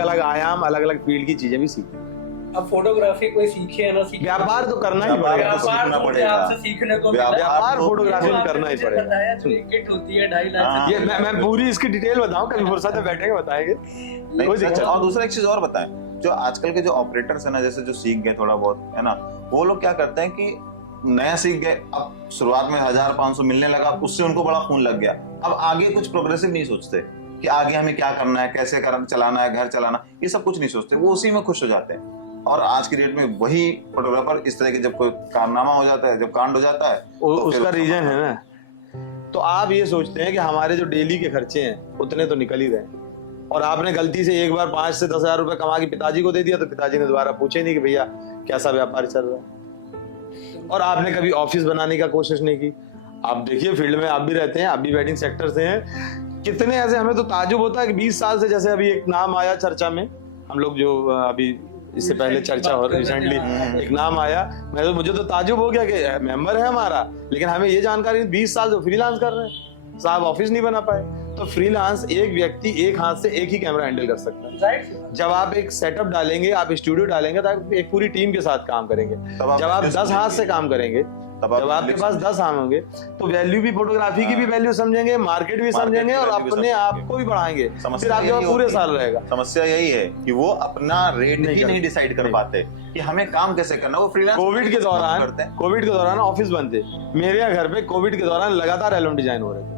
अलग फील्ड की चीजें भी सीखनी। अब फोटोग्राफी कोई सीखे या ना सीखे, व्यापार तो करना ही व्यापार पड़ेगा। तो सीखना व्यापार मुझे पड़ेगा। आपसे सीखने को मिला। व्यापार तो फोटोग्राफी में आपने करना ही मुझे पड़ेगा। बताया जो एक किट होती है 2.5 लाख हाँ। से। ये मैं पूरी इसकी डिटेल बताऊं, कभी फुर्सत में बैठेंगे बताएंगे। नहीं, कोई दिक्कत अच्छा, नहीं। और दूसरा एक चीज और बताएं, जो आजकल के जो ऑपरेटर्स है ना, जैसे जो सीख गए थोड़ा बहुत है ना, वो लोग क्या करते हैं कि नया सीख गए, अब शुरुआत में 1,000-500 मिलने लगा, उससे उनको बड़ा खून लग गया। अब आगे कुछ प्रोग्रेसिव नहीं सोचते कि आगे हमें क्या करना है, कैसे चलाना है, घर चलाना, ये सब कुछ नहीं सोचते, वो उसी में खुश हो जाते हैं। और आज की डेट में वही फोटोग्राफर इस तरह के जब कोई कारनामा हो जाता है, जब कांड हो जाता है, तो फिर उसका रीजन है ना। तो आप ये सोचते हैं कि हमारे जो डेली के खर्चे हैं उतने तो निकल ही गए, और आपने गलती से एक बार 5 से 10,000 रुपए कमा के पिताजी को दे दिया, तो पिताजी ने दोबारा पूछे नहीं कि भैया कैसा व्यापार चल रहा है। और आपने कभी ऑफिस बनाने का कोशिश नहीं की। आप देखिए फील्ड में आप भी रहते हैं, आप भी वेडिंग सेक्टर से हैं, कितने ऐसे, हमें तो ताजुब होता है कि 20 साल से, जैसे अभी एक नाम आया चर्चा में, हम लोग जो अभी इससे पहले चर्चा हो रिसेंटली एक नाम आया, मुझे तो ताजुब हो गया कि मेंबर है हमारा, लेकिन हमें ये जानकारी 20 साल से फ्रीलांस कर रहे हैं साहब, ऑफिस नहीं बना पाए। तो फ्रीलांस एक व्यक्ति एक हाथ से एक ही कैमरा हैंडल कर सकता है। राइट। जब आप एक सेटअप डालेंगे, आप स्टूडियो डालेंगे, तो आप एक पूरी टीम के साथ काम करेंगे। आप जब आप 10 हाथ से काम करेंगे, तब आप जब आपके पास 10 हाथ होंगे, तो वैल्यू भी, फोटोग्राफी की भी वैल्यू समझेंगे, मार्केट भी समझेंगे, और अपने आप को भी बढ़ाएंगे। फिर आपके पास पूरे साल रहेगा। समस्या यही है कि वो अपना रेट ही नहीं डिसाइड कर पाते कि हमें काम कैसे करना। वो फ्रीलांस कोविड के दौरान ऑफिस बंद थे, मेरे यहाँ घर पे कोविड के दौरान लगातार एल्बम डिजाइन हो रहे थे,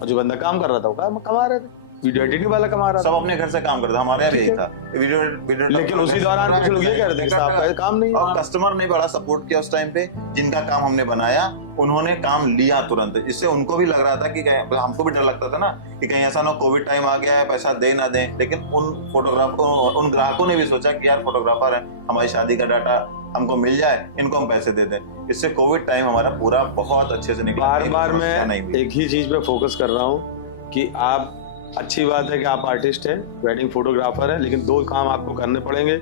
और जो बंदा काम कर रहा था वो कमा रहे थे, वीडियो एडिटिंग वाला कमा रहा सब था, अपने घर से काम करते, हमारे यहाँ भी यही था वीडियो। लेकिन उसी दौरान कुछ लोग ये कह रहे थे कि साहब का काम नहीं है। और कस्टमर ने बड़ा सपोर्ट किया उस टाइम पे, जिनका काम हमने बनाया उन्होंने काम लिया तुरंत। इससे उनको भी लग रहा था कि हमको भी डर लगता था ना कि कहीं ऐसा ना कोविड टाइम आ गया है, पैसा दे ना दें, लेकिन उन ग्राहकों ने भी सोचा कि यार फोटोग्राफर है, हमारी शादी का डाटा हमको मिल जाए, इनको हम पैसे दे दें। इससे कोविड टाइम हमारा पूरा बहुत अच्छे से निकला। बार बार मैं एक ही चीज पे फोकस कर रहा हूँ कि आप, अच्छी बात है कि आप आर्टिस्ट हैं, वेडिंग फोटोग्राफर हैं, लेकिन 2 काम आपको करने पड़ेंगे।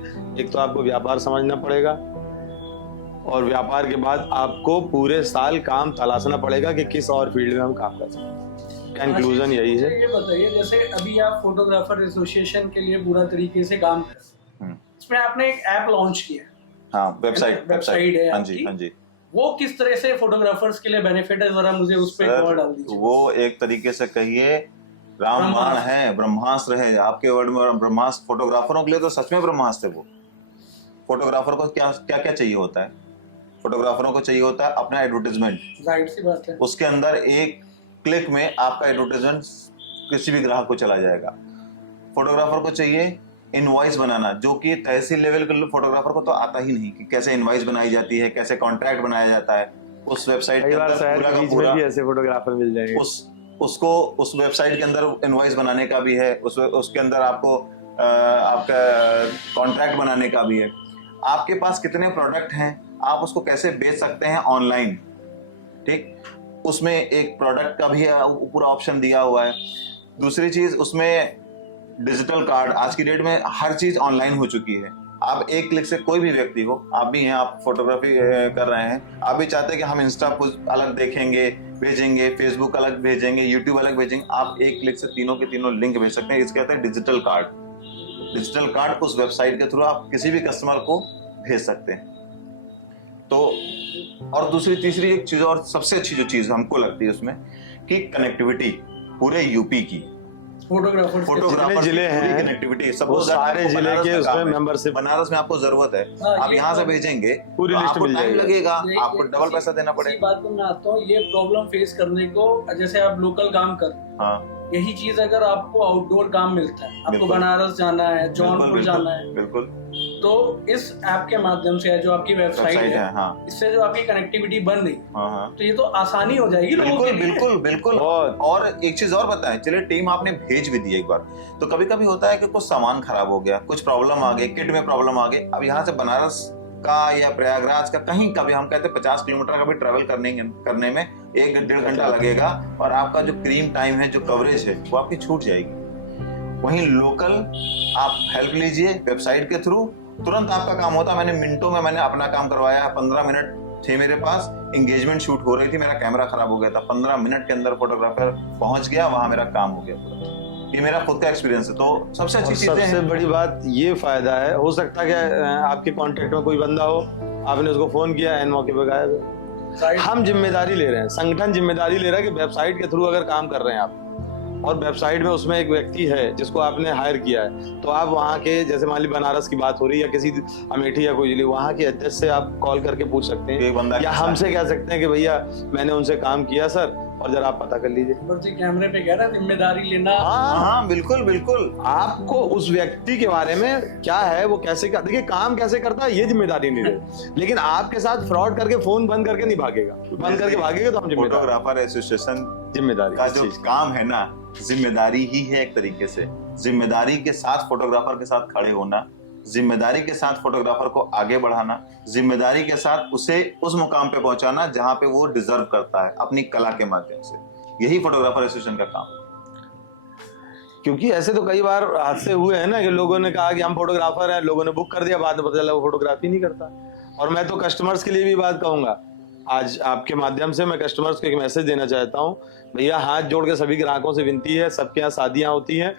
एक तो आपको व्यापार समझना पड़ेगा, और व्यापार के बाद आपको पूरे साल काम तलाशना पड़ेगा कि किस और फील्ड में हम काम कर सकते हैं। कंक्लूजन यही है। ये बताइए, जैसे अभी आप फोटोग्राफर एसोसिएशन के लिए पूरा तरीके से काम कर रहे हैं, इसमें आपने एक ऐप लॉन्च किया, हाँ, वेबसाइट है हाँ जी, आपकी। हाँ जी। वो किस तरह से फोटोग्राफर्स के लिए बेनिफिट है, जरा मुझे उस पर गौर डाल दीजिए। वो एक तरीके से कहिए रामबाण है, ब्रह्मास्त्र है आपके वर्ड में। ब्रह्मास्त्र फोटोग्राफरों के लिए तो सच में ब्रह्मास्त्र है। वो फोटोग्राफर को क्या क्या क्या चाहिए होता है? फोटोग्राफरों को चाहिए होता है अपना एडवर्टाइजमेंट, जाहिर सी बात है। उसके अंदर एक क्लिक में आपका एडवर्टाइजमेंट किसी भी ग्राहक को चला जाएगा। फोटोग्राफर को चाहिए इनवॉइस बनाना, जो कि तहसील लेवल के फोटोग्राफर को तो आता ही नहीं कि कैसे इनवॉइस बनाई जाती है, कैसे कॉन्ट्रैक्ट बनाया जाता है। उस वेबसाइट के अंदर पूरा का पूरा ऐसे फोटोग्राफर मिल जाएंगे, उसको उस वेबसाइट के अंदर इनवॉइस बनाने का भी है, उसके अंदर आपको आपका कॉन्ट्रैक्ट बनाने का भी है। आपके पास कितने प्रोडक्ट हैं, आप उसको कैसे बेच सकते हैं ऑनलाइन, ठीक, उसमें एक प्रोडक्ट का भी पूरा ऑप्शन दिया हुआ है। दूसरी चीज, उसमें डिजिटल कार्ड, आज की डेट में हर चीज ऑनलाइन हो चुकी है, आप एक क्लिक से कोई भी व्यक्ति हो, आप भी हैं, आप फोटोग्राफी कर रहे हैं, आप भी चाहते हैं कि हम इंस्टा कुछ अलग देखेंगे भेजेंगे, फेसबुक अलग भेजेंगे, यूट्यूब अलग भेजेंगे, आप एक क्लिक से तीनों के तीनों लिंक भेज सकते हैं। इसके कहते हैं डिजिटल कार्ड। डिजिटल कार्ड उस वेबसाइट के थ्रू आप किसी भी कस्टमर को भेज सकते हैं। तो और दूसरी तीसरी एक चीज और सबसे अच्छी जो चीज हमको लगती है उसमें कि कनेक्टिविटी पूरे यूपी की फोटोग्राफर जिले हैं कनेक्टिविटी सब वो सारे जिले के उसमें मेंबरशिप। बनारस में आपको जरूरत है, हाँ, आप ये यहाँ से तो- भेजेंगे पूरी तो लिस्ट आपको मिल टाइम जाएगी। लगेगा, आपको डबल पैसा देना इसी पड़ेगा। बात पर मैं आता हूँ, ये प्रॉब्लम फेस करने को, जैसे आप लोकल काम कर, हाँ यही चीज अगर आपको आउटडोर काम मिलता है, आपको बिल्कुल। बनारस जाना है, जौनपुर जाना है, बिल्कुल तो इस ऐप के माध्यम से जो आपकी वेबसाइट वेबसाइट है, है। हाँ इससे जो आपकी कनेक्टिविटी बन रही, हाँ हाँ तो ये तो आसानी हो जाएगी लोगों के बिल्कुल लिए। बिल्कुल बिल्कुल। बहुत। और एक चीज और बताएं, चलिए टीम आपने भेज भी दी एक बार, तो कभी कभी होता है कि कुछ सामान खराब हो गया, कुछ प्रॉब्लम आ गई, किट में प्रॉब्लम आ गई। अब यहाँ से बनारस का या प्रयागराज का कहीं का भी, हम कहते हैं 50 किलोमीटर का भी ट्रेवल करने में 1-1.5 घंटा लगेगा, और आपका जो क्रीम टाइम है, जो कवरेज है, वो आपकी छूट जाएगी। वहीं लोकल आप हेल्प लीजिए वेबसाइट के थ्रू, तुरंत आपका काम होता है। मैंने मिनटों में मैंने अपना काम करवाया, 15 मिनट थे मेरे पास, एंगेजमेंट शूट हो रही थी, मेरा कैमरा खराब हो गया था, 15 मिनट के अंदर फोटोग्राफर पहुंच गया, वहां मेरा काम हो गया पूरा। ये मेरा खुद का एक्सपीरियंस है। तो सबसे अच्छी चीजें सबसे हैं। बड़ी बात ये फायदा है, हो सकता है कि आपके कांटेक्ट में कोई बंदा हो, आपने उसको फोन किया, एन मौके पे गायब है। हम जिम्मेदारी ले रहे हैं, संगठन जिम्मेदारी ले रहा है कि वेबसाइट के थ्रू अगर काम कर रहे हैं आप, और वेबसाइट में उसमें एक व्यक्ति है जिसको आपने हायर किया है, तो आप वहाँ के, जैसे मान ली बनारस की बात हो रही है या किसी अमेठी या कोई जिले, वहाँ के अध्यक्ष से आप कॉल करके पूछ सकते एक हैं, बंदा या हमसे कह सकते हैं कि भैया मैंने उनसे काम किया सर, और जरा आप पता कर लीजिए। जी कैमरे पे कह रहा है जिम्मेदारी लेना। हाँ, हाँ बिल्कुल बिल्कुल। आपको उस व्यक्ति के बारे में क्या है, वो कैसे कर, देखिए काम कैसे करता है ये जिम्मेदारी नहीं है, लेकिन आपके साथ फ्रॉड करके फोन बंद करके नहीं भागेगा, बंद करके भागेगा तो हम जिम्मेदार, फोटोग्राफर एसोसिएशन जिम्मेदारी का इस जो चीज की। काम है ना, जिम्मेदारी ही है एक तरीके से। जिम्मेदारी के साथ फोटोग्राफर के साथ खड़े होना, जिम्मेदारी के साथ फोटोग्राफर को आगे बढ़ाना, जिम्मेदारी के साथ उसे उस मुकाम पे पहुंचाना जहां पे वो डिजर्व करता है अपनी कला के माध्यम से। यही फोटोग्राफर एसोसिएशन का काम है। क्योंकि ऐसे तो कई बार हादसे हुए हैं ना कि लोगों ने कहा कि हम फोटोग्राफर हैं, लोगों ने बुक कर दिया, बाद में पता चला वो फोटोग्राफी नहीं करता। और मैं तो कस्टमर्स के लिए भी बात कहूंगा, आज आपके माध्यम से मैं कस्टमर्स को एक मैसेज देना चाहता हूँ, भैया हाथ जोड़ के सभी ग्राहकों से विनती है, सबके यहाँ शादियां होती हैं,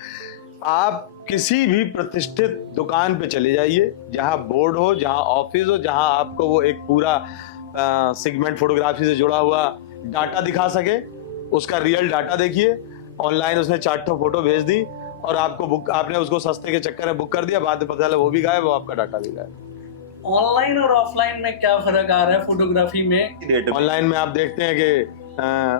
आप किसी भी प्रतिष्ठित दुकान पे चले जाइए, जहाँ बोर्ड हो, जहाँ ऑफिस हो, जहाँ आपको वो एक पूरा सेगमेंट फोटोग्राफी से जुड़ा हुआ डाटा दिखा सके, उसका रियल डाटा देखिए। ऑनलाइन उसने 4 फोटो भेज दी और आपको बुक, आपने उसको सस्ते के चक्कर में बुक कर दिया, बाद में पता चला वो भी गायब, वो आपका डाटा भी गायब। ऑनलाइन और ऑफलाइन में क्या फर्क आ रहा है फोटोग्राफी में? ऑनलाइन में आप देखते हैं कि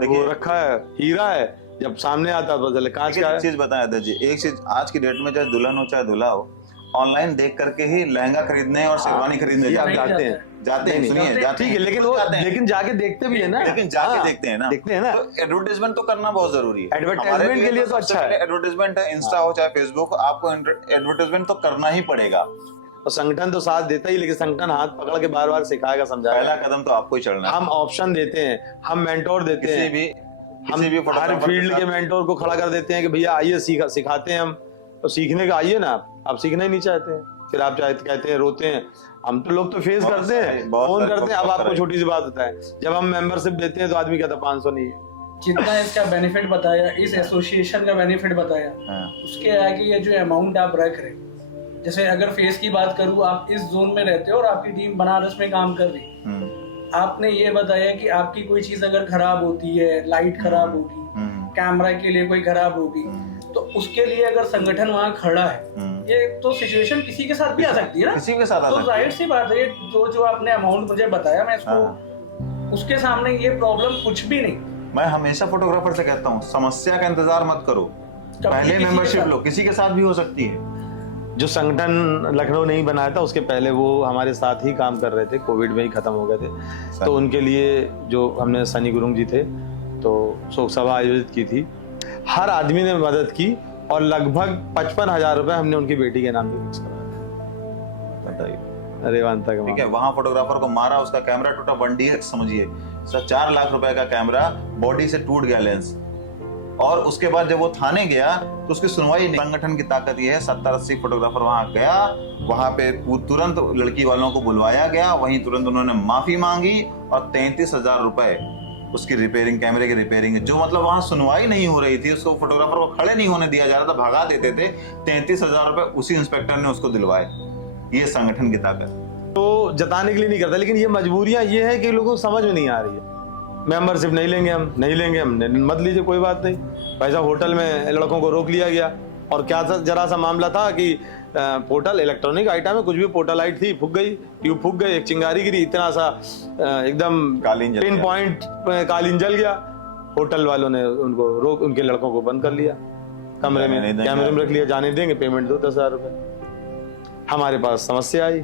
वो रखा है हीरा है, जब सामने आता है पता चले कांच का एक है। चीज बताएं अदर जी, एक चीज आज की डेट में चाहे दुल्हन हो चाहे दूल्हा हो, ऑनलाइन देख करके ही लहंगा खरीदने और शेरवानी खरीदने ये आप जाते हैं। जाते हैं, जाते हैं, नहीं, सुनिए, जाते जाते ठीक है, हैं। लेकिन वो जाते हैं। लेकिन जाके देखते भी है ना, लेकिन जाके हाँ, देखते हैं ना, देखते हैं ना। तो एडवर्टाइजमेंट तो करना बहुत जरूरी है। एडवर्टाइजमेंट हमारे के लिए तो सबसे अच्छा है। पहले एडवर्टाइजमेंट है, इंस्टा हो चाहे फेसबुक, आपको एडवर्टाइजमेंट तो करना ही पड़ेगा। और संगठन तो साथ देता ही, लेकिन संगठन हाथ पकड़ के बार बार सिखाएगा, पहला समझाएगा। कदम तो आपको ही चढ़ना है। हम ऑप्शन देते हैं, हम मेंटोर देते किसी हैं, भी हम हर फोटोग्राफर फील्ड के साथ- मेंटोर को खड़ा कर देते हैं कि भैया आइए सिखाते हैं हम, तो सीखने का आइए ना, आप सीखना ही नहीं चाहते हैं, फिर आप चाहते कहते हैं, रोते हैं। हम तो लोग तो फेस बहुत करते हैं, सारे- बहुत फोन सारे करते हैं। अब लोग आपको कर छोटी सी बात बताएं, जब हम मेंबरशिप देते हैं तो आदमी कहता 500 नहीं है। जितना इसका बेनिफिट बताया, इस एसोसिएशन का बेनिफिट बताया, हाँ। उसके आगे ये जो अमाउंट आप रख रहे, जैसे अगर फेस की बात करूँ, आप इस जोन में रहते हो और आपकी टीम बनारस में काम कर रही, आपने ये बताया कि आपकी कोई चीज अगर खराब होती है, लाइट खराब होगी, कैमरा के लिए कोई खराब होगी, तो उसके लिए अगर संगठन वहाँ खड़ा है, ये तो सिचुएशन किसी के साथ भी आ सकती है ना, किसी के साथ आ तो सकती है। जाहिर सी बात है, जो आपने अमाउंट मुझे बताया, मैं इसको उसके सामने ये प्रॉब्लम कुछ भी नहीं। मैं हमेशा फोटोग्राफर से कहता हूँ, समस्या का इंतजार मत करो, पहले किसी के मेंबरशिप साथ- लो, किसी के साथ भी हो सकती है। जो संगठन लखनऊ नहीं बनाया था, उसके पहले वो हमारे साथ ही काम कर रहे थे, कोविड में ही खत्म हो गए थे, तो उनके लिए जो हमने सनी गुरुंग जी थे, तो शोक सभा आयोजित की थी, हर आदमी ने मदद की, और लगभग 55,000 रुपए हमने उनकी बेटी के नाम पे फिक्स कराया। बताइए, रेवांता ठीक है, का वहां फोटोग्राफर को मारा, उसका कैमरा टूटा, 1 DX समझिए, 4 लाख रुपए का कैमरा, बॉडी से टूट गया लेंस, और उसके बाद जब वो थाने गया तो उसकी सुनवाई नहीं। संगठन की ताकत ये है, 70-80 फोटोग्राफर वहां गया, वहां पे तुरंत लड़की वालों को बुलवाया गया, वहीं तुरंत उन्होंने माफी मांगी और 33,000 रुपए उसकी रिपेयरिंग, कैमरे की रिपेयरिंग, जो मतलब वहां सुनवाई नहीं हो रही थी, उसको फोटोग्राफर को खड़े नहीं होने दिया जा रहा था, भगा देते थे, 33,000 रुपए उसी इंस्पेक्टर ने उसको दिलवाए। ये संगठन की ताकत। तो जताने के लिए नहीं करता, लेकिन ये मजबूरियां ये है कि लोगों को समझ में नहीं आ रही है। मेंबरशिप नहीं लेंगे हम, नहीं लेंगे हम, मत लीजिए, कोई बात नहीं। वैसा होटल में लड़कों को रोक लिया गया, और क्या था, जरा सा मामला था कि पोर्टल इलेक्ट्रॉनिक आइटम है, कुछ भी पोर्टल लाइट थी, फूक गई, ट्यूब फूक गई, एक चिंगारी गिरी, इतना सा एकदम कालीन जल पिन गया। पॉइंट कालीन जल गया। होटल वालों ने उनको रोक, उनके लड़कों को बंद कर लिया, कमरे नहीं में देंगे। कैमरे में रख लिया, जाने देंगे, पेमेंट दो 10,000 रुपए। हमारे पास समस्या आई,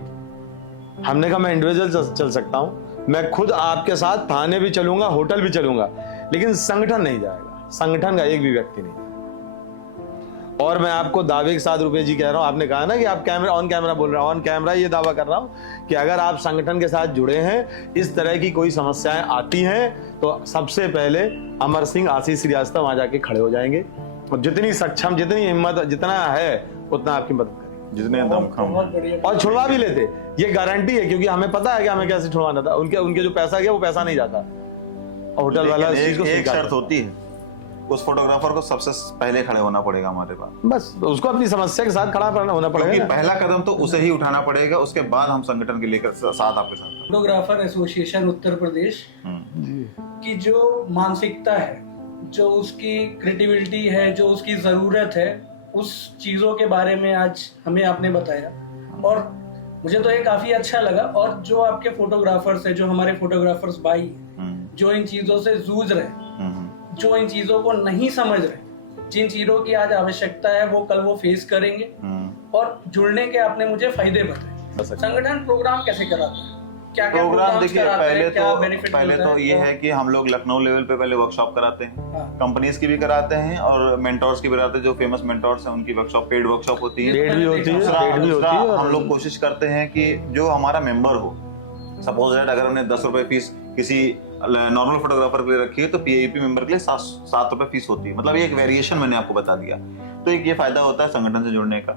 हमने कहा मैं इंडिविजुअल चल सकता हूँ, मैं खुद आपके साथ थाने भी चलूंगा, होटल भी चलूंगा, लेकिन संगठन नहीं जाएगा, संगठन का एक भी व्यक्ति नहीं। और मैं आपको दावे के साथ रुपये जी कह रहा हूं, आपने कहा ना कि आप कैमरा ऑन कैमरा बोल रहे हैं, ऑन कैमरा ये दावा कर रहा हूं कि अगर आप संगठन के साथ जुड़े हैं, इस तरह की कोई समस्याएं आती हैं, तो सबसे पहले अमर सिंह, आशीष श्रीवास्तव वहां जाके खड़े हो जाएंगे, और जितनी सक्षम, जितनी हिम्मत, जितना है उतना आपकी मदद करेंगे, जितने दमखम बहुत बढ़िया। और छुड़वा भी लेते। ये गारंटी है, क्योंकि हमें पता है कि हमें कैसे छुड़वाना था। उनके जो पैसा गया वो पैसा नहीं जाता, और होटल वाला इस चीज को एक स्वीकार शर्त करता। होती है, उस फोटोग्राफर को सबसे पहले खड़े होना पड़ेगा हमारे पास, बस उसको अपनी समस्या के साथ खड़ा होना क्योंकि पड़ेगा। पहला कदम तो उसे ही उठाना पड़ेगा, उसके बाद हम संगठन के लेकर साथ आपके साथ। फोटोग्राफर एसोसिएशन उत्तर प्रदेश की जो मानसिकता है, जो उसकी क्रिएटिविटी है, जो उसकी ज़रूरत है, उस चीज़ों के बारे में आज हमें आपने बताया, और मुझे तो ये काफ़ी अच्छा लगा। और जो आपके फोटोग्राफर्स हैं, जो हमारे फोटोग्राफर्स भाई हैं, जो इन चीज़ों से जूझ रहे हैं, जो इन चीज़ों को नहीं समझ रहे, जिन चीज़ों की आज आवश्यकता है, वो कल वो फेस करेंगे। और जुड़ने के आपने मुझे फायदे बताए। संगठन प्रोग्राम कैसे कराता है, क्या क्या प्रोग्राम देखिए, पहले तो ये है है कि हम लोग लखनऊ लेवल पे पहले वर्कशॉप कराते हैं, हाँ। कंपनीज की भी कराते हैं और मेंटोर्स की भी कराते हैं, जो फेमस मेंटोर्स हैं उनकी वर्कशॉप, पेड वर्कशॉप होती है। पेड भी होती है, दूसरा पेड भी होती है, और हम लोग कोशिश करते हैं कि जो हमारा मेंबर हो, सपोज दैट अगर हमने 10 रुपए फीस किसी नॉर्मल फोटोग्राफर के लिए रखी है, तो पीआईपी मेंबर के लिए 7 रुपए फीस होती है। मतलब ये एक वेरिएशन मैंने आपको बता दिया, तो एक ये फायदा होता है संगठन से जुड़ने का।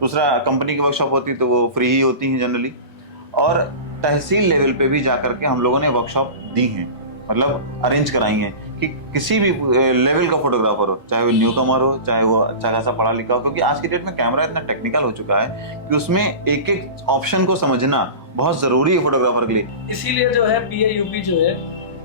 दूसरा, कंपनी की वर्कशॉप होती है तो वो फ्री ही होती है जनरली, और तहसील लेवल पे भी जाकर के हम लोगों ने वर्कशॉप दी हैं, मतलब अरेंज कराई हैं कि किसी भी लेवल का फोटोग्राफर हो, चाहे वो न्यू कमर हो, चाहे वो अच्छा खासा पढ़ा लिखा हो, क्योंकि आज की डेट में कैमरा इतना टेक्निकल हो चुका है कि उसमें एक एक ऑप्शन को समझना बहुत जरूरी है फोटोग्राफर के लिए। इसीलिए जो है पीएयूपी जो है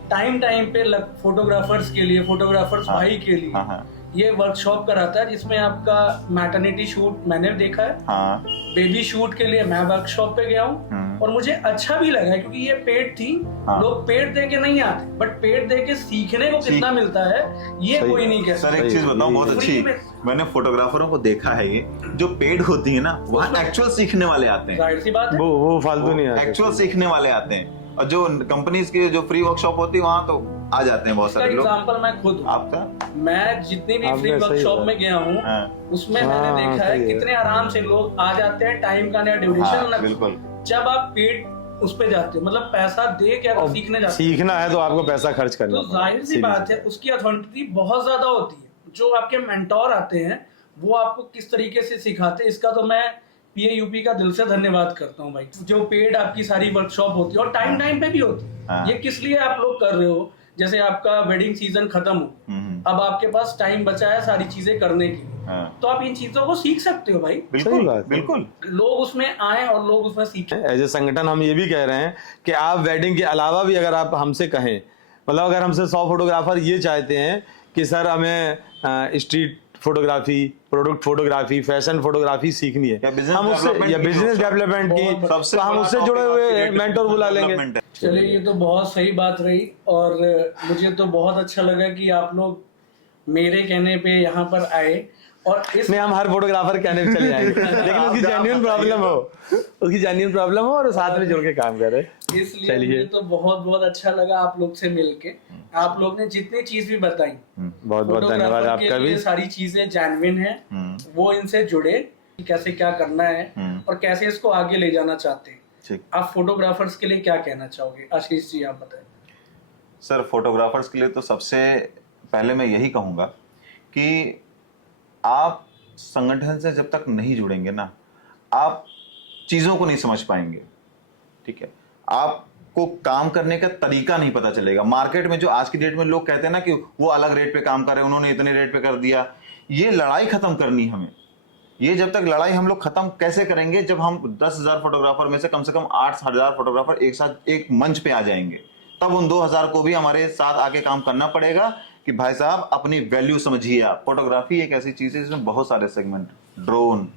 टाइम पे फोटोग्राफर्स के लिए, फोटोग्राफर्स हाँ, भाई के लिए हाँ, ये वर्कशॉप कराता है, जिसमें आपका मैटरनिटी शूट मैंने देखा है, हाँ, बेबी शूट के लिए मैं वर्कशॉप पे गया हूँ, और मुझे अच्छा भी लगा क्योंकि ये पेड थी। हाँ। लोग पेड दे के नहीं आते, बट पेड दे के सीखने को कितना मिलता है ये सही। कोई नहीं कह सर सकता। एक चीज बताऊं बहुत फ्री अच्छी, में। मैंने फोटोग्राफरों को देखा है, ये जो पेड होती है ना, वहाँ एक्चुअल सीखने वाले आते हैं, जाहिर सी बात है। वो फालतू नहीं आते। एक्चुअल सीखने वाले आते हैं, और जो कंपनीज की जो फ्री वर्कशॉप होती है वहाँ तो आ जाते हैं बहुत इसका सारे लोग। एग्जांपल मैं खुद हूँ। आपका मैं जितनी भी आपने फ्री सही वर्कशॉप बोला। में गया हूँ, हाँ, उसमें हाँ, मैंने देखा है सही है। कितने आराम से लोग आ जाते हैं, टाइम का नया हाँ, ड्यूरेशन। बिल्कुल। जब आप पेड उस पे जाते हो, मतलब पैसा दे के अगर सीखने जाते सीखना है तो आपको पैसा खर्च हो, करना तो जाहिर सी बात है उसकी अथॉरिटी बहुत ज्यादा होती है। जो आपके मेंटोर आते हैं वो आपको किस तरीके से सिखाते हैं, इसका तो मैं पीएयूपी का दिल से धन्यवाद करता हूँ भाई। जो पेड आपकी सारी वर्कशॉप होती है और टाइम पे भी होती है, हाँ। ये किस लिए आप लोग कर रहे हो, जैसे आपका वेडिंग सीजन खत्म हो, अब आपके पास टाइम बचा है सारी चीजें करने के लिए, हाँ, तो आप इन चीजों को सीख सकते हो भाई। सही बिल्कुल बात है। बिल्कुल। लोग उसमें आए और लोग उसमें सीखें। एज ए संगठन हम ये भी कह रहे हैं कि आप वेडिंग के अलावा भी अगर आप हमसे कहें, मतलब अगर हमसे 100 फोटोग्राफर ये चाहते हैं कि सर हमें street photography, product photography, fashion photography सीखनी है, या business हम उससे, development या की बिजनेस जो डेवलपमेंट की, सबसे तो हम बड़ा उससे topic जुड़े आज की हुए date में मेंटोर बुला लेंगे। development है। चलिए, ये तो बहुत सही बात रही, और मुझे तो बहुत अच्छा लगा कि आप लोग मेरे कहने पे यहाँ पर आए, और इस नहीं, हम हर फोटोग्राफर कहने पे चले जाएंगे, लेकिन उसकी जेन्युइन प्रॉब्लम हो, उसकी जेन्युइन प्रॉब्लम हो और साथ में जुड़ के काम करे। इसलिए चलिए। मुझे तो बहुत बहुत अच्छा लगा आप लोग से मिलके। आप लोग ने जितनी चीज भी बताई, बहुत बहुत धन्यवाद फोटोग्राफर के आपका भी। लिए सारी चीजें जेन्युइन है, वो इनसे जुड़े कि कैसे क्या करना है और कैसे इसको आगे ले जाना चाहते हैं। ठीक। आप फोटोग्राफर्स के लिए क्या कहना चाहोगे, आशीष जी आप बताएं। सर फोटोग्राफर्स के लिए तो सबसे पहले मैं यही कहूंगा कि आप संगठन से जब तक नहीं जुड़ेंगे ना, आप चीजों को नहीं समझ पाएंगे। ठीक है, आपको काम करने का तरीका नहीं पता चलेगा। मार्केट में जो आज की डेट में लोग कहते हैं ना कि वो अलग रेट पे काम कर रहे हैं, उन्होंने इतने रेट पे कर दिया, ये लड़ाई खत्म करनी हमें। ये जब तक लड़ाई हम लोग खत्म कैसे करेंगे, जब हम 10,000 फोटोग्राफर में से कम 8,000 फोटोग्राफर एक साथ एक मंच पे आ जाएंगे, तब उन 2,000 को भी हमारे साथ आके काम करना पड़ेगा कि भाई साहब अपनी वैल्यू समझिए। आप फोटोग्राफी एक ऐसी चीज है जिसमें बहुत सारे segment, drone,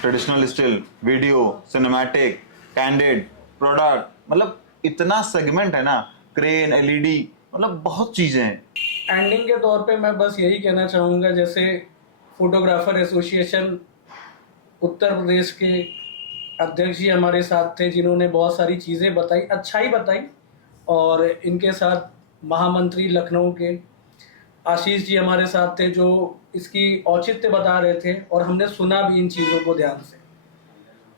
traditional still, video, cinematic, candid, product, मतलब इतना सेगमेंट है ना, क्रेन, एलईडी, मतलब बहुत चीजें हैं। एंडिंग के तौर पे मैं बस यही कहना चाहूँगा, जैसे फोटोग्राफर एसोसिएशन उत्तर प्रदेश के अध्यक्ष जी हमारे साथ थे, जिन्होंने बहुत सारी चीज़ें बताई, अच्छाई बताई, और इनके साथ महामंत्री लखनऊ के आशीष जी हमारे साथ थे, जो इसकी औचित्य बता रहे थे, और हमने सुना भी इन चीज़ों को ध्यान से।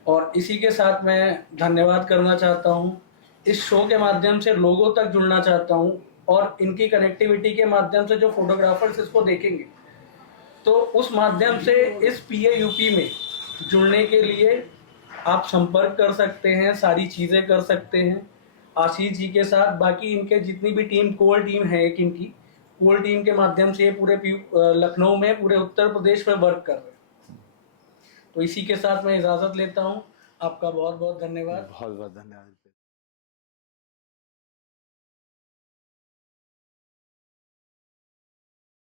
और इसी के साथ मैं धन्यवाद करना चाहता हूँ, इस शो के माध्यम से लोगों तक जुड़ना चाहता हूँ, और इनकी कनेक्टिविटी के माध्यम से जो फोटोग्राफर्स इसको देखेंगे, तो उस माध्यम से इस PAUP में जुड़ने के लिए आप संपर्क कर सकते हैं, सारी चीज़ें कर सकते हैं आशीष जी के साथ। बाकी इनके जितनी भी टीम, कोर टीम है एक, इनकी कोर टीम के माध्यम से ये पूरे लखनऊ में, पूरे उत्तर प्रदेश में वर्क कर रहे हैं। तो इसी के साथ मैं इजाज़त लेता हूँ। आपका बहुत बहुत धन्यवाद। बहुत बहुत धन्यवाद।